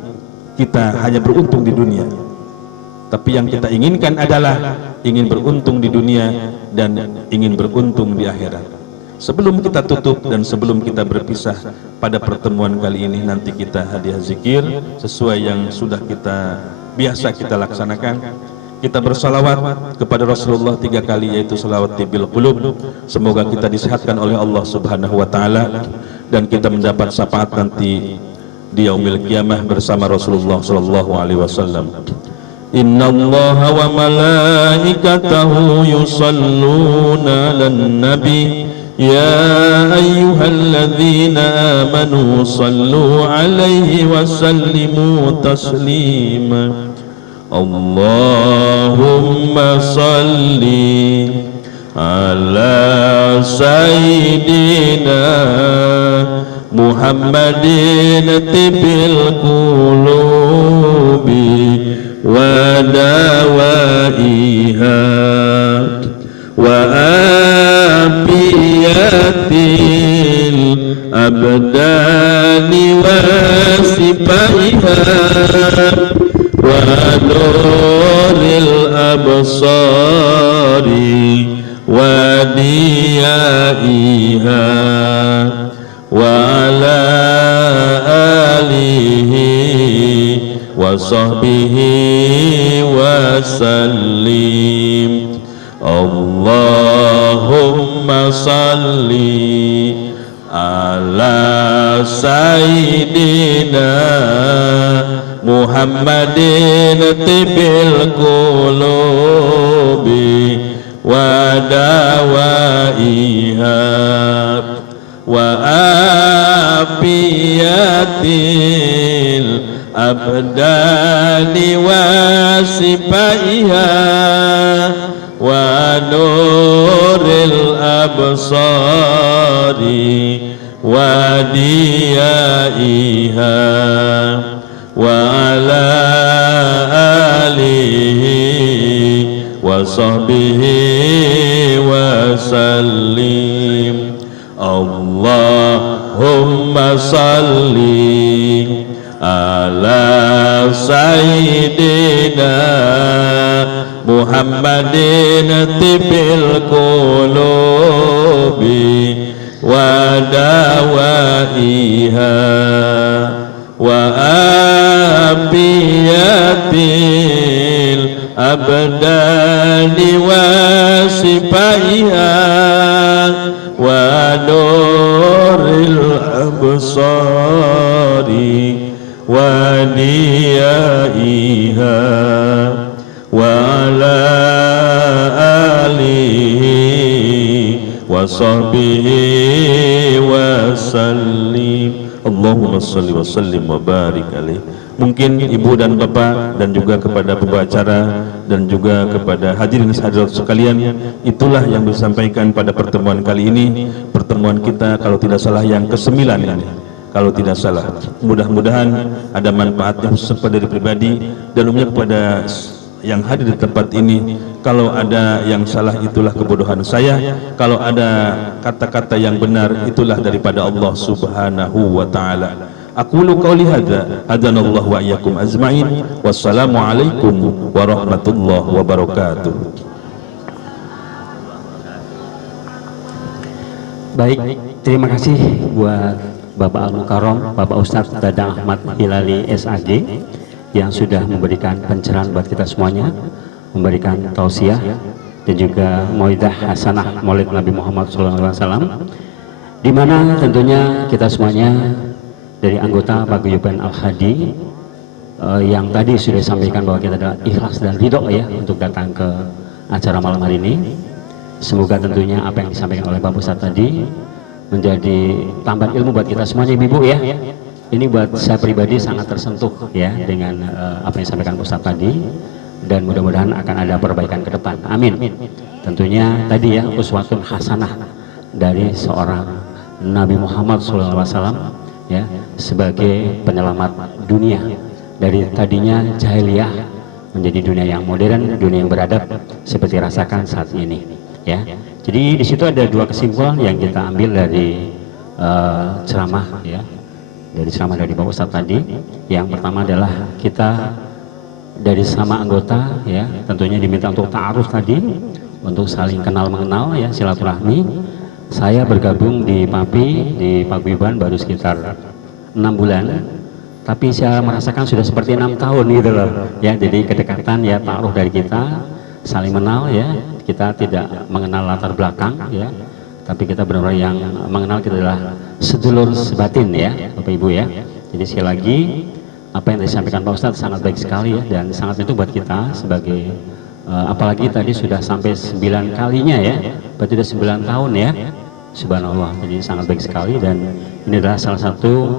kita hanya beruntung di dunia. Tapi yang kita inginkan adalah ingin beruntung di dunia dan ingin beruntung di akhirat. Sebelum kita tutup dan sebelum kita berpisah pada pertemuan kali ini, nanti kita hadiah zikir sesuai yang sudah biasa kita laksanakan. Kita bersalawat kepada Rasulullah 3 kali, yaitu salawat tibil qulub. Semoga kita disehatkan oleh Allah Subhanahu wa taala dan kita mendapat syafaat nanti di yaumil qiyamah bersama Rasulullah sallallahu alaihi wasallam. Innallaha wa malaikatahu yusalluna 'alan nabi ya ayyuhalladzina amanu sallu 'alaihi wa sallimu taslima. Allahumma salli ala sayyidina Muhammadin tibil qulubi wa dawaiha wa afiyatil abdani wa sifaiha wa nuril absari wa diyaiha wa ala alihi wa sahbihi wa sallim. Allahumma salli ala sayyidina Muhammadin tibil qulubi wa dawaiha wa afiyatil abdani wa sifaiha wa nuril absari wa diyaiha wa ala alihi wa sahbihi wa sallim. Allahumma salli ala sayyidina Muhammadin tibil qulubi wa dawaiha wa afiyatil abdani wa sifaiha wa nuril absari wa diyaiha wa ala alihi wa sahbihi wa sallim. Allahumma salli wa sallim wa barik alaih. Mungkin ibu dan bapak dan juga kepada pembicara dan juga kepada hadirin hadirat sekalian, itulah yang disampaikan pada pertemuan kali ini. Pertemuan kita kalau tidak salah yang ke-9 ini, kalau tidak salah. Mudah-mudahan ada manfaatnya khusus dari pribadi dan umumnya kepada yang hadir di tempat ini. Kalau ada yang salah itulah kebodohan saya, kalau ada kata-kata yang benar itulah daripada Allah Subhanahu wa taala. Aqulu qauli hadza hadanallahu wa iyyakum ajmain. Wassalamu alaikum warahmatullahi wabarakatuh. Baik, terima kasih buat Bapak Al-Mukarram, Bapak Ustadz Dadang Ahmad Hilali SAG yang sudah memberikan pencerahan buat kita semuanya, memberikan tausiah dan juga mauidhah hasanah Maulid Nabi Muhammad SAW, di mana tentunya kita semuanya dari anggota Paguyuban Al-Hadi yang tadi sudah disampaikan bahwa kita adalah ikhlas dan ridho ya untuk datang ke acara malam hari ini. Semoga tentunya apa yang disampaikan oleh Bapak Ustadz tadi menjadi tambahan ilmu buat kita semuanya, Ibu ya. Ini buat saya pribadi sangat tersentuh ya dengan apa yang disampaikan Ustadz tadi, dan mudah-mudahan akan ada perbaikan ke depan. Amin. Tentunya tadi ya uswatun hasanah dari seorang Nabi Muhammad SAW ya, sebagai penyelamat dunia dari tadinya jahiliyah menjadi dunia yang modern, dunia yang beradab seperti rasakan saat ini ya. Jadi di situ ada dua kesimpulan yang kita ambil dari ceramah ya, dari ceramah dari Bapak Ustadz tadi. Yang pertama adalah kita dari sama anggota ya, tentunya diminta untuk ta'aruf tadi, untuk saling kenal mengenal ya, silaturahmi. Saya bergabung di PAPI, di Paguyuban baru sekitar 6 bulan, tapi saya merasakan sudah seperti 6 tahun gitu loh ya. Jadi kedekatan ya, ta'aruf dari kita, saling mengenal ya. Kita tidak mengenal latar belakang ya, tapi kita benar-benar yang mengenal kita adalah sedulur sebatin ya Bapak Ibu ya. Jadi sekali lagi apa yang disampaikan Pak Ustadz sangat baik sekali ya, dan sangat itu buat kita sebagai apalagi tadi sudah sampai 9 kalinya ya, berarti sudah 9 tahun ya, subhanallah. Jadi sangat baik sekali, dan ini adalah salah satu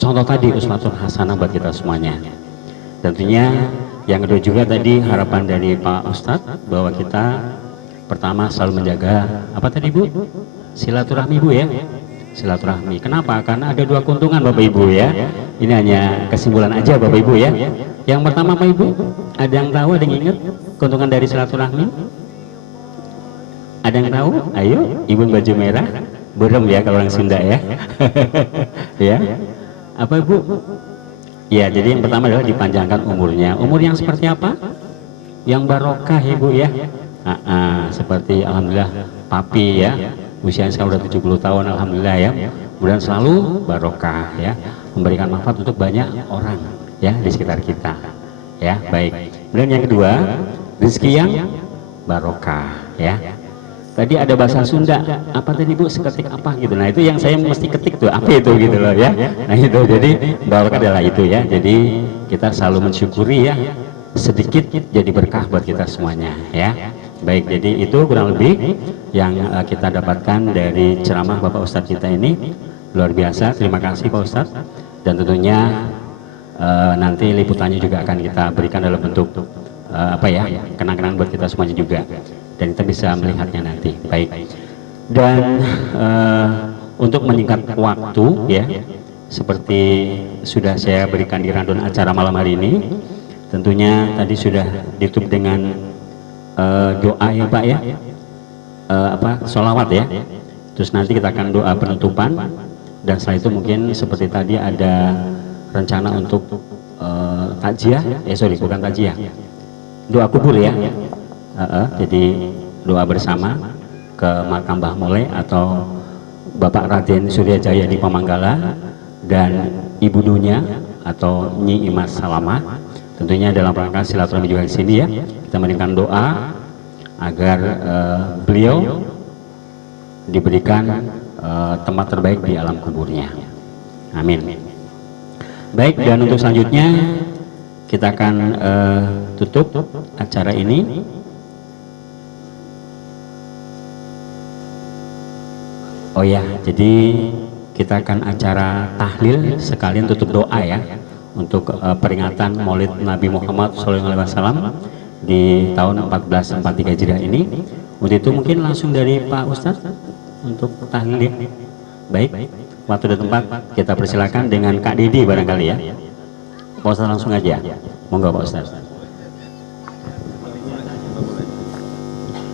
contoh tadi uswatun hasanah buat kita semuanya. Tentunya yang kedua juga tadi harapan dari Pak Ustadz bahwa kita pertama selalu menjaga apa tadi Bu? Silaturahmi Bu ya. Silaturahmi. Kenapa? Karena ada dua keuntungan Bapak Ibu ya. Ini hanya kesimpulan aja Bapak Ibu ya. Yang pertama Pak Ibu, ada yang tahu, ada yang ingat keuntungan dari silaturahmi? Ada yang tahu? Ayo, Ibu baju merah, berem ya kalau orang Sunda ya. Ya. Apa Ibu? Ya, jadi yang pertama adalah dipanjangkan umurnya. Umur yang seperti apa? Yang barokah Ibu ya. Seperti alhamdulillah Papi ya. Usianya sekarang udah 70 tahun alhamdulillah ya. Kemudian selalu barokah ya, memberikan manfaat untuk banyak orang ya di sekitar kita. Ya, baik. Kemudian yang kedua, rezeki yang barokah ya. Tadi ada bahasa Sunda, apa tadi Bu? Seketik apa gitu. Nah, itu yang saya mesti ketik tuh, apa itu gitu loh ya. Nah, itu jadi barokah adalah itu ya. Jadi kita selalu mensyukuri ya, sedikit jadi berkah buat kita semuanya ya. Baik, jadi itu kurang lebih yang kita dapatkan dari ceramah Bapak Ustadz kita ini. Luar biasa, terima kasih Pak Ustadz. Dan tentunya nanti liputannya juga akan kita berikan dalam bentuk apa ya, kenang-kenangan buat kita semuanya juga. Dan kita bisa melihatnya nanti. Baik. Dan untuk menyingkat waktu ya, seperti sudah saya berikan di rundown acara malam hari ini, tentunya tadi sudah ditutup dengan doa ya Pak ya, sholawat ya. Terus nanti kita akan doa penutupan, dan setelah itu mungkin seperti tadi ada rencana untuk takziah, bukan takziah, doa kubur ya. Jadi doa bersama ke makam Mbah Mole atau Bapak Raden Suryajaya di Pamanggala dan Ibu Dunya atau Nyi Imas Salamah. Tentunya dalam rangka silaturahmi juga di sini ya, kita memberikan doa agar beliau diberikan tempat terbaik di alam kuburnya. Amin. Baik, dan untuk selanjutnya kita akan tutup acara ini. Oh ya, jadi kita akan acara tahlil sekalian tutup doa ya, untuk peringatan Maulid Nabi Muhammad SAW di tahun 1443 Hijriah ini. Untuk itu mungkin langsung dari Pak Ustadz untuk tahlil ya. Baik, waktu dan tempat kita persilakan dengan Kak Didi barangkali ya. Pak Ustadz langsung aja, monggo Pak Ustadz.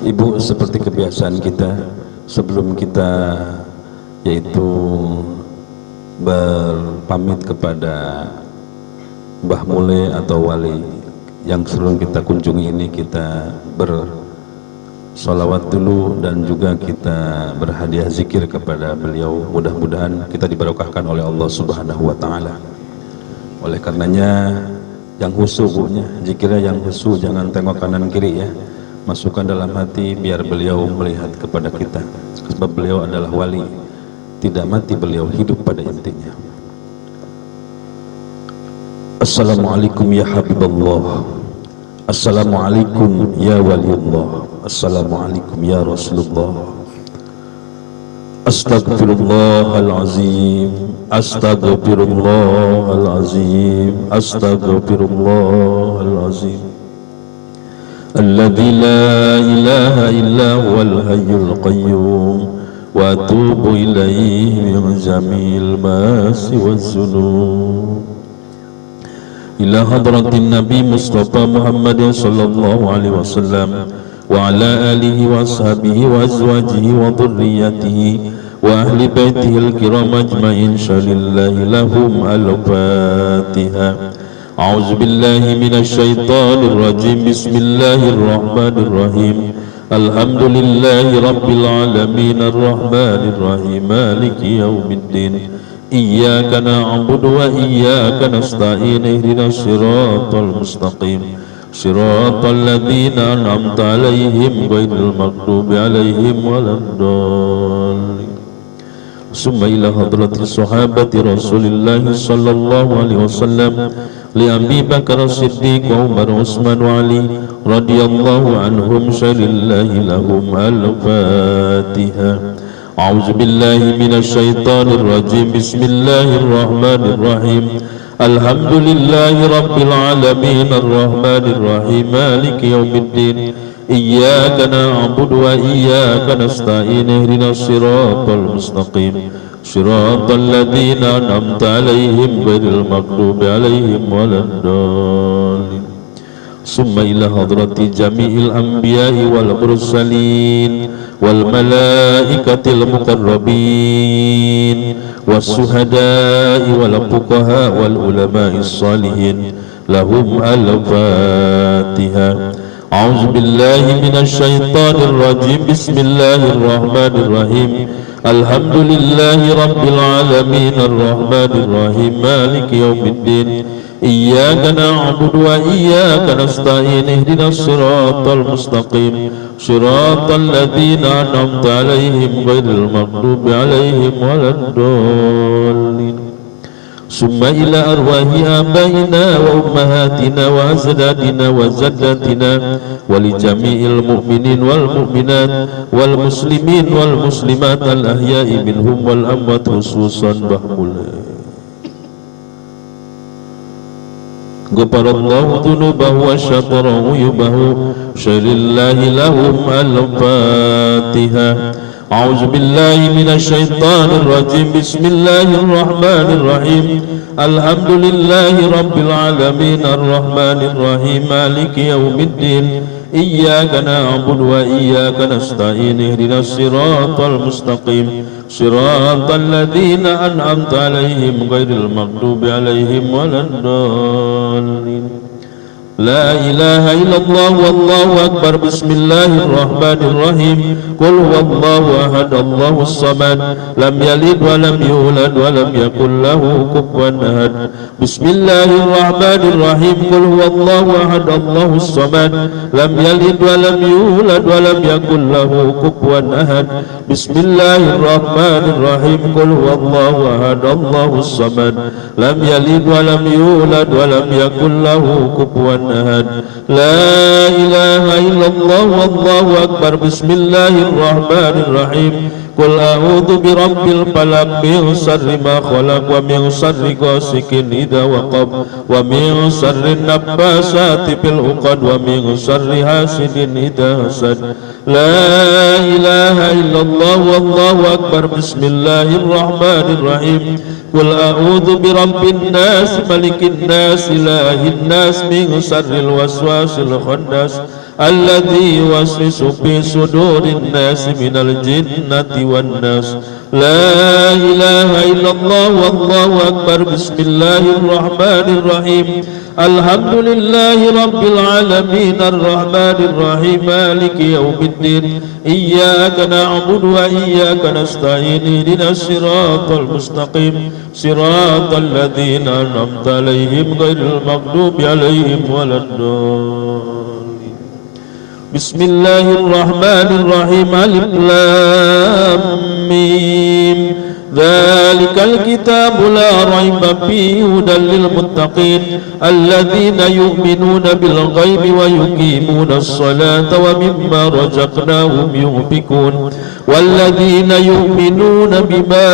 Ibu, seperti kebiasaan kita sebelum kita yaitu berpamit kepada Mbah Mule atau wali yang selalu kita kunjungi ini, kita bersolawat dulu dan juga kita berhadiah zikir kepada beliau. Mudah-mudahan kita diberkahkan oleh Allah Subhanahu wa Ta'ala. Oleh karenanya yang khusyuk Bu, zikirnya yang khusyuk, jangan tengok kanan kiri ya. Masukkan dalam hati biar beliau melihat kepada kita, sebab beliau adalah wali, tidak mati beliau, hidup pada intinya. Assalamualaikum ya Habibullah, Assalamualaikum ya Waliullah, Assalamualaikum ya Rasulullah. Astaghfirullahalazim, Astaghfirullahalazim, Astaghfirullahalazim. Alladzi la ilaha illa huwal hayyul qayyum وأتوب إليه من جميع المآسي والذنوب. إلى حضرة النبي مصطفى محمد صلى الله عليه وسلم وعلى آله وأصحابه وأزواجه وذريته وأهل بيته الكرام أجمعين شر الله لهم الفاتحة. أعوذ بالله من الشيطان الرجيم. بسم الله الرحمن الرحيم. الحمد لله رب العالمين الرحمن الرحيم مالك يوم الدين إياك نعبد وإياك نستعين اهدنا الصراط المستقيم صراط الذين أنعمت عليهم غير المغضوب عليهم ولا الضالين. ثم إلى حضرة صحابة رسول الله صلى الله عليه وسلم لأبي بكر الصديق وعمر وعثمان وعلي رضي الله عنهم شر الله لهم الفاتحة. أعوذ بالله من الشيطان الرجيم. بسم الله الرحمن الرحيم. الحمد لله رب العالمين الرحمن الرحيم مالك يوم الدين إياك نعبد وإياك نستعين اهدنا الصراط المستقيم صراط الذين أنعمت عليهم غير المغضوب عليهم ولا الضالين. ثم إلى حضرة جميع الأنبياء والمرسلين والملائكة المقربين والشهداء والفقهاء والعلماء الصالحين لهم الفاتحة. أعوذ بالله من الشيطان الرجيم. بسم الله الرحمن الرحيم. الحمد لله رب العالمين الرحمن الرحيم مالك يوم الدين إياك نعبد وإياك نستعين اهدنا الصراط المستقيم صراط الذين أنعمت عليهم غير المغضوب عليهم ولا الضالين. ثم إلى أرواح آبائنا وأمهاتنا وأجدادنا وجداتنا ولجميع المؤمنين والمؤمنات والمسلمين والمسلمات الأحياء منهم والأموات خصوصا بحمل غفر الله ذنوبه وشطر عيوبه شر الله لهم الفاتحة. أعوذ بالله من الشيطان الرجيم. بسم الله الرحمن الرحيم. الحمد لله رب العالمين الرحمن الرحيم مالك يوم الدين إياك نعبد وإياك نستعين اهدنا الصراط المستقيم صراط الذين أنعمت عليهم غير المغضوب عليهم ولا الضالين. لا إله إلا الله والله أكبر. بسم الله الرحمن الرحيم. قل هو الله أحد الله الصمد لم يلد ولم يولد ولم يكن له كفوا أحد. بسم الله الرحمن الرحيم. قل هو الله أحد الله الصمد لم يلد ولم يولد ولم يكن له كفوا أحد. بسم الله الرحمن الرحيم. قل هو الله أحد الله الصمد لم يلد ولم يولد ولم يكن له كفوا أحد. لا إله إلا الله والله أكبر. بسم الله الرحمن الرحيم. قل أعوذ برب الفلق من شر ما خلق ومن شر غاسق إذا وقب ومن شر النفاثات في العقد ومن شر حاسد إذا حسد. لا إله إلا الله والله أكبر. بسم الله الرحمن الرحيم. قل أعوذ برب الناس ملك الناس إله الناس من شر الوسواس الخناس الذي يوسوس في صدور الناس من الجنة والناس. لا إله إلا الله والله أكبر. بسم الله الرحمن الرحيم. الحمد لله رب العالمين الرحمن الرحيم مالك يوم الدين إياك نعبد وإياك نستعين اهدنا الصراط المستقيم صراط الذين أنعمت عليهم غير المغضوب عليهم ولا الضالين. بسم الله الرحمن الرحيم. ألف لام ميم. ذلك الكتاب لا ريب فيه هدى للمتقين الذين يؤمنون بالغيب ويقيمون الصلاة ومما رزقناهم ينفقون والذين يؤمنون بما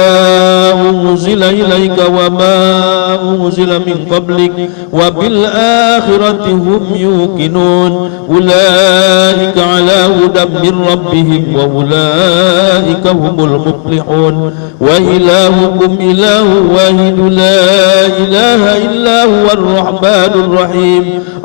أنزل إليك وما أنزل من قبلك وبالآخرة هم يوقنون أولئك على هدى من ربهم وأولئك هم المفلحون وإلهكم إله واحد لا إله إلا هو الرحمن الرحيم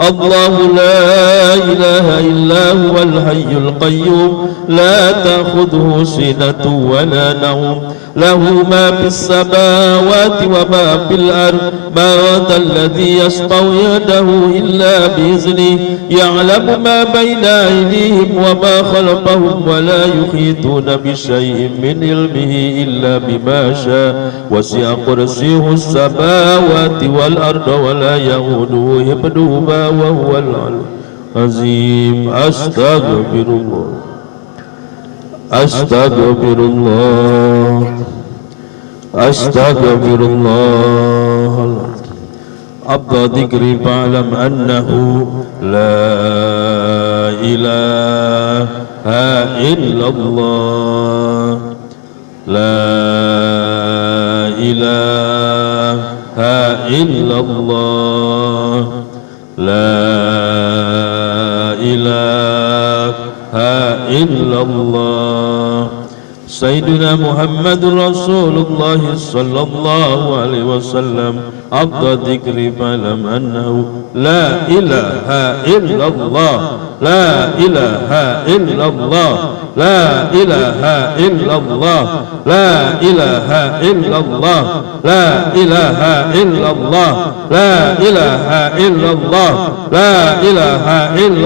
الله لا إله إلا هو الحي القيوم لا تأخذه سنة ولا نوم له ما في السماوات وما في الأرض ما ذا الذي يشفع يده إلا بإذنه يعلم ما بين أيديهم وما خلفهم ولا يحيطون بشيء من علمه إلا بما شاء وسع كرسيه السماوات والأرض ولا يؤوده حفظهما وهو العلي العظيم أستغفر الله أستغفر الله أستغفر الله أبدا ذكري فاعلم أنه لا إله إلا الله لا إله إلا الله لا إله إلا الله سيدنا محمد رسول الله صلى الله عليه وسلم أفضل ذكر فاعلم أنه لا إله إلا الله لا إله إلا الله لا إله إلا الله لا إله إلا الله لا إله إلا الله لا إله إلا الله لا إله إلا الله لا إله إلا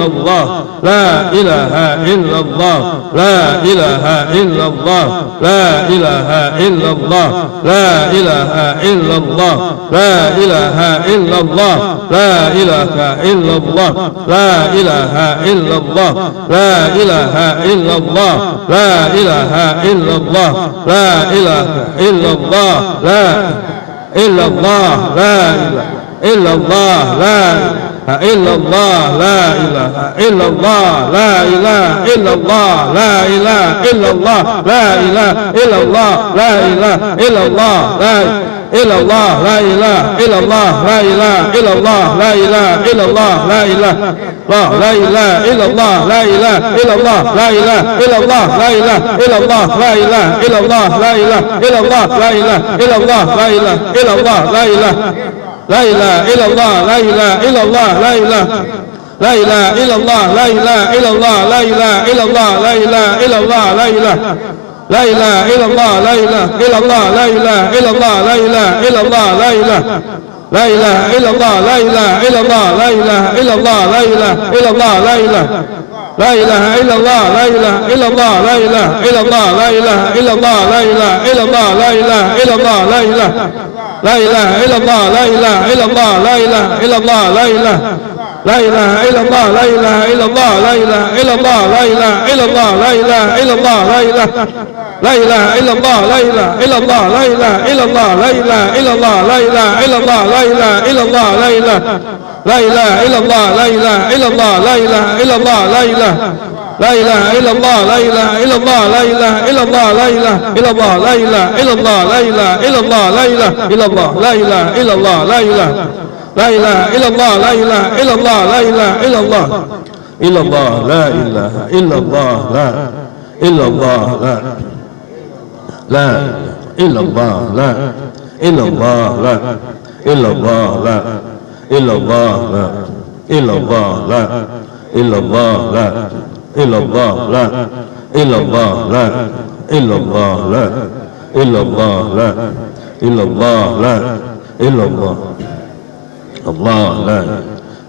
الله لا إله إلا الله لا إله إلا الله لا إله إلا الله لا إله إلا الله لا إله إلا الله لا إله إلا الله لا إله إلا الله لا إله إلا الله لا إله إلا الله لا إلا الله لا إله إلا الله لا إلا الله لا إله إلا الله لا إله إلا الله لا إله إلا الله لا إله إلا الله لا إله إلا الله لا إلا الله لا إله إلا الله لا إله إلا الله لا إله إلا الله لا إله لا إله إلا الله لا إله إلا الله لا إله إلا الله لا إله إلا الله لا إله إلا الله لا إله إلا الله لا إله إلا الله لا إله إلا الله لا إله لا إله إلا الله لا إله إلا الله لا إله لا إله إلا الله لا إله إلا الله لا إله إلا الله لا إله إلا الله لا إله لا إله إلا الله لا إله إلا الله لا إله إلا الله لا إله إلا الله لا إله لا إله إلا الله لا إله إلا الله لا إله إلا الله لا إله إلا الله لا إله لا إله إلا الله لا إله إلا الله لا إله إلا الله لا إله إلا الله لا إله إلا الله لا إله إلا الله لا إله لا إله إلا الله لا إله إلا الله لا إله إلا الله لا إله لا إله إلا الله لا إله إلا الله لا إله إلا الله لا إله إلا الله لا إله إلا الله لا إله لا إله إلا الله لا إله إلا الله لا إله إلا الله لا إله إلا الله لا إله إلا الله لا إله إلا الله لا إله لا إله إلا الله لا إله إلا الله لا إله إلا الله لا إله لا إله إلا الله لا إله إلا الله لا إله إلا الله لا إله إلا الله لا إله إلا الله لا إله إلا الله لا إله إلا الله لا إله إلا الله لا إله لا إله إلا الله لا إله إلا الله لا إله إلا الله إلا الله لا إله إلا الله لا إلا الله لا لا إلا الله لا إلا الله لا إلا الله لا إلا الله لا إلا الله لا إلا الله لا إلا الله لا إلا الله لا إلا الله لا إلا الله لا إلا الله لا إلا الله الله لا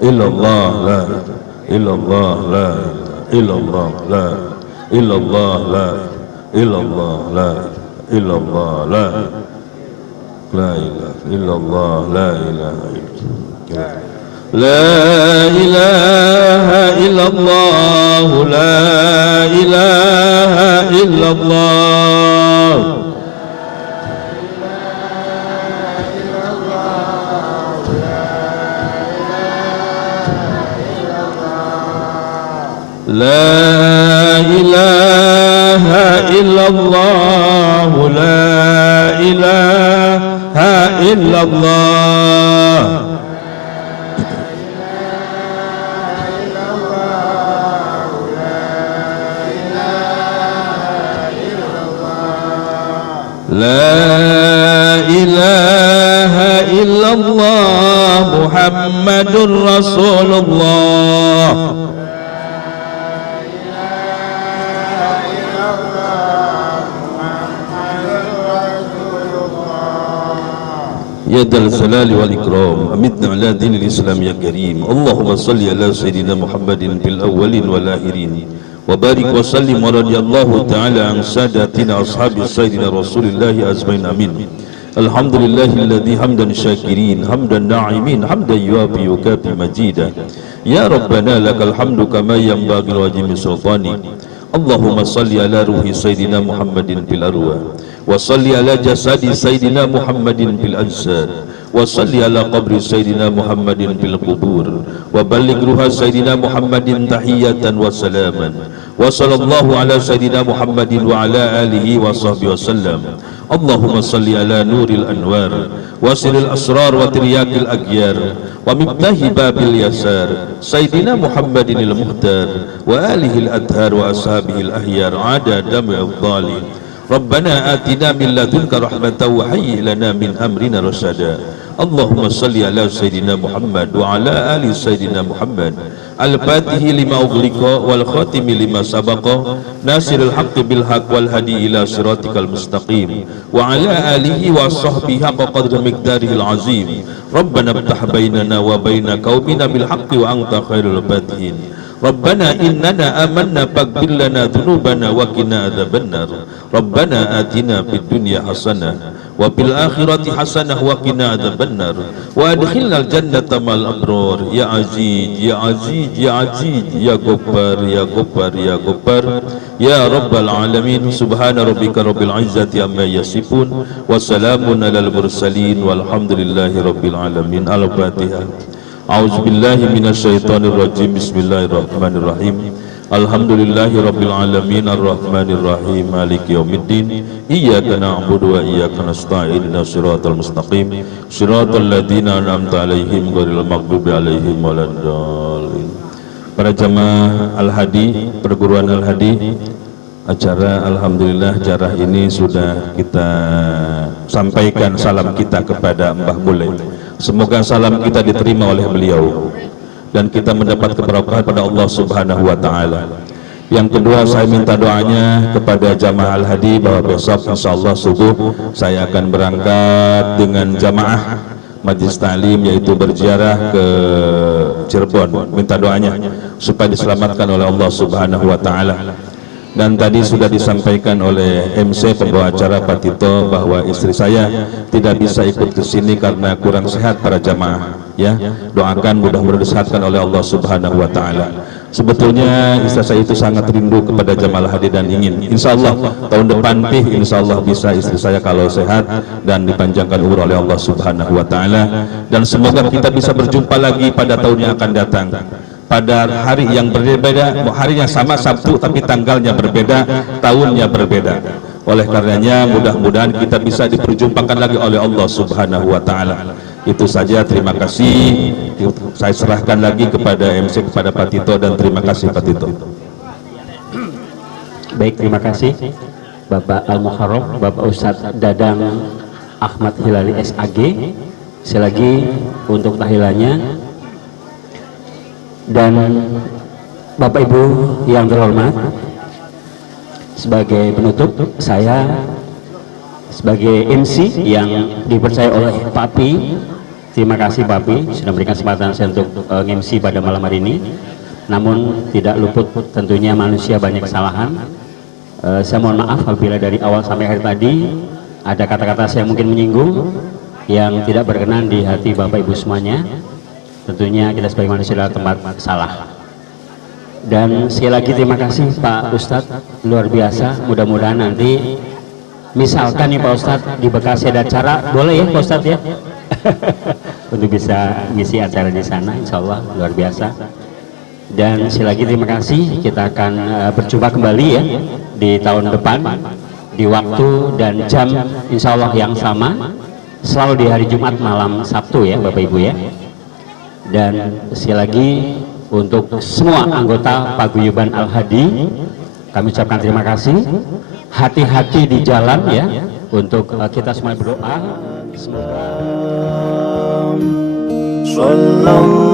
إلا الله لا إلا الله لا إلا الله لا إلا الله لا إلا الله لا إلا الله لا لا إله إلا الله لا إله إلا لا إله إلا الله لا إله إلا الله لا إله illallah, la ilaha illallah. La ilaha illallah Muhammadur Rasulullah. Ya dal jalali wal ikram, amitna ala dinil Islam ya karim. Allahumma salli ala sayyidina Muhammadin fil awwalin wal akhirin. Wa barik wa sallim wa radiyallahu ta'ala an sadatina ashabi sayyidina Rasulillahi azmain amin. Alhamdulillahilladzi hamdan syakirin, hamdan na'imin, hamdan yuafi yukafi majida. Ya Rabbana lakal hamdu kama yanbaghi li wajhi sultani. Allahumma salli ala ruhi sayyidina Muhammadin fil arwah, wa salli ala jasadi sayyidina Muhammadin fil ajsad, wa salli ala qabri sayyidina Muhammadin fil qubur, wa balligh ruha sayyidina Muhammadin tahiyatan wa salaman, wa sallallahu ala sayyidina Muhammadin wa ala alihi wa sahbihi wa sallam. Allahumma salli ala nuril anwar wa siril asrar wa tiryakil aghyar wa mibtahi babil yasar sayyidina Muhammadin al-muhtar wa alihi al-adhar wa ashabihi al-ahyar ada dami afdali. Rabbana atina min ladunka rahmatan wa hayyi lana min amrina rasada. Allahumma salli ala sayyidina Muhammad wa ala ali sayyidina Muhammad al-fatihi lima ughliqa wal khatimi lima sabaqa nasiril haqqi bil haqq wal hadi ila siratikal mustaqim wa ala alihi wa sahbihi haqqa qadri miqdarihil azim. Rabbana iftah bainana wa baina qaumina bil haqqi wa anta khairul fatihin. Rabbana innana amanna faghfir lana dhunubana wa qina adzabannar. Rabbana atina fid dunya hasanah wa fil akhirati hasanah wa qina adzabannar wa adkhilnal jannata mal abrar. Ya aziz ya aziz ya aziz ya ghaffar ya ghaffar ya ghaffar ya rabbal alamin. Subhana rabbika rabbil izzati amma yasifun wa salamun alal mursalin walhamdulillahi rabbil alamin. Al-Fatihah. A'udzubillahi minasyaitonir rajim. Bismillahirrahmanirrahim. Alhamdulillahi rabbil alamin arrahmanir rahim maliki yaumiddin. Iyyaka na'budu wa iyyaka nasta'in. Ihdinas siratal mustaqim siratal ladzina an'amta 'alaihim ghairil maghdubi 'alaihim waladdallin. Para jamaah Al-Hadi, perguruan Al-Hadi, acara alhamdulillah jarah ini sudah kita sampaikan salam kita kepada Mbah Mule. Semoga salam kita diterima oleh beliau dan kita mendapat keberkahan pada Allah Subhanahu wa taala. Yang kedua, saya minta doanya kepada jamaah Al-Hadi bahwa besok insyaallah subuh saya akan berangkat dengan jamaah majlis ta'lim, yaitu berziarah ke Cirebon. Minta doanya supaya diselamatkan oleh Allah Subhanahu wa taala. Dan tadi sudah disampaikan oleh MC pembawa acara Pak Tito bahwa istri saya tidak bisa ikut ke sini karena kurang sehat para jamaah. Ya, doakan mudah-mudahan disehatkan oleh Allah Subhanahu wa taala. Sebetulnya istri saya itu sangat rindu kepada jamaah Al-Hadi dan ingin insyaallah tahun depan insyaallah bisa istri saya kalau sehat dan dipanjangkan umur oleh Allah Subhanahu wa taala, dan semoga kita bisa berjumpa lagi pada tahun yang akan datang. Pada hari yang berbeda, harinya sama Sabtu tapi tanggalnya berbeda, tahunnya berbeda. Oleh karenanya mudah-mudahan kita bisa diperjumpakan lagi oleh Allah Subhanahu wa taala. Itu saja, terima kasih. Saya serahkan lagi kepada MC, kepada Pak Tito, dan terima kasih Pak Tito. Baik, terima kasih Bapak Al-Muharram, Bapak Ustadz Dadang Ahmad Hilali SAG. Selagi untuk tahlilannya. Dan Bapak Ibu yang terhormat, sebagai penutup saya sebagai MC yang dipercaya oleh Papi. Terima kasih Papi sudah memberikan kesempatan saya untuk MC pada malam hari ini. Namun tidak luput tentunya manusia banyak kesalahan. Saya mohon maaf apabila dari awal sampai akhir tadi ada kata-kata saya mungkin menyinggung yang tidak berkenan di hati Bapak Ibu semuanya. Tentunya kita sebagai manusia adalah tempat salah. Dan sekali lagi terima kasih Pak Ustadz, luar biasa. Mudah-mudahan nanti misalkan nih Pak Ustadz di Bekasi ada acara, boleh ya Pak Ustadz ya untuk bisa ngisi acara di sana, insya Allah luar biasa. Dan sekali lagi terima kasih. Kita akan berjumpa kembali ya di tahun depan di waktu dan jam insya Allah yang sama, selalu di hari Jumat malam Sabtu ya Bapak Ibu ya. Dan sekali lagi untuk semua anggota Paguyuban Al-Hadi kami ucapkan terima kasih. Hati-hati di jalan ya, untuk kita semua berdoa semoga Sallallahu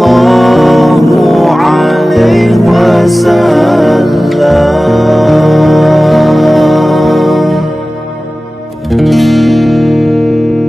alaihi wasallam.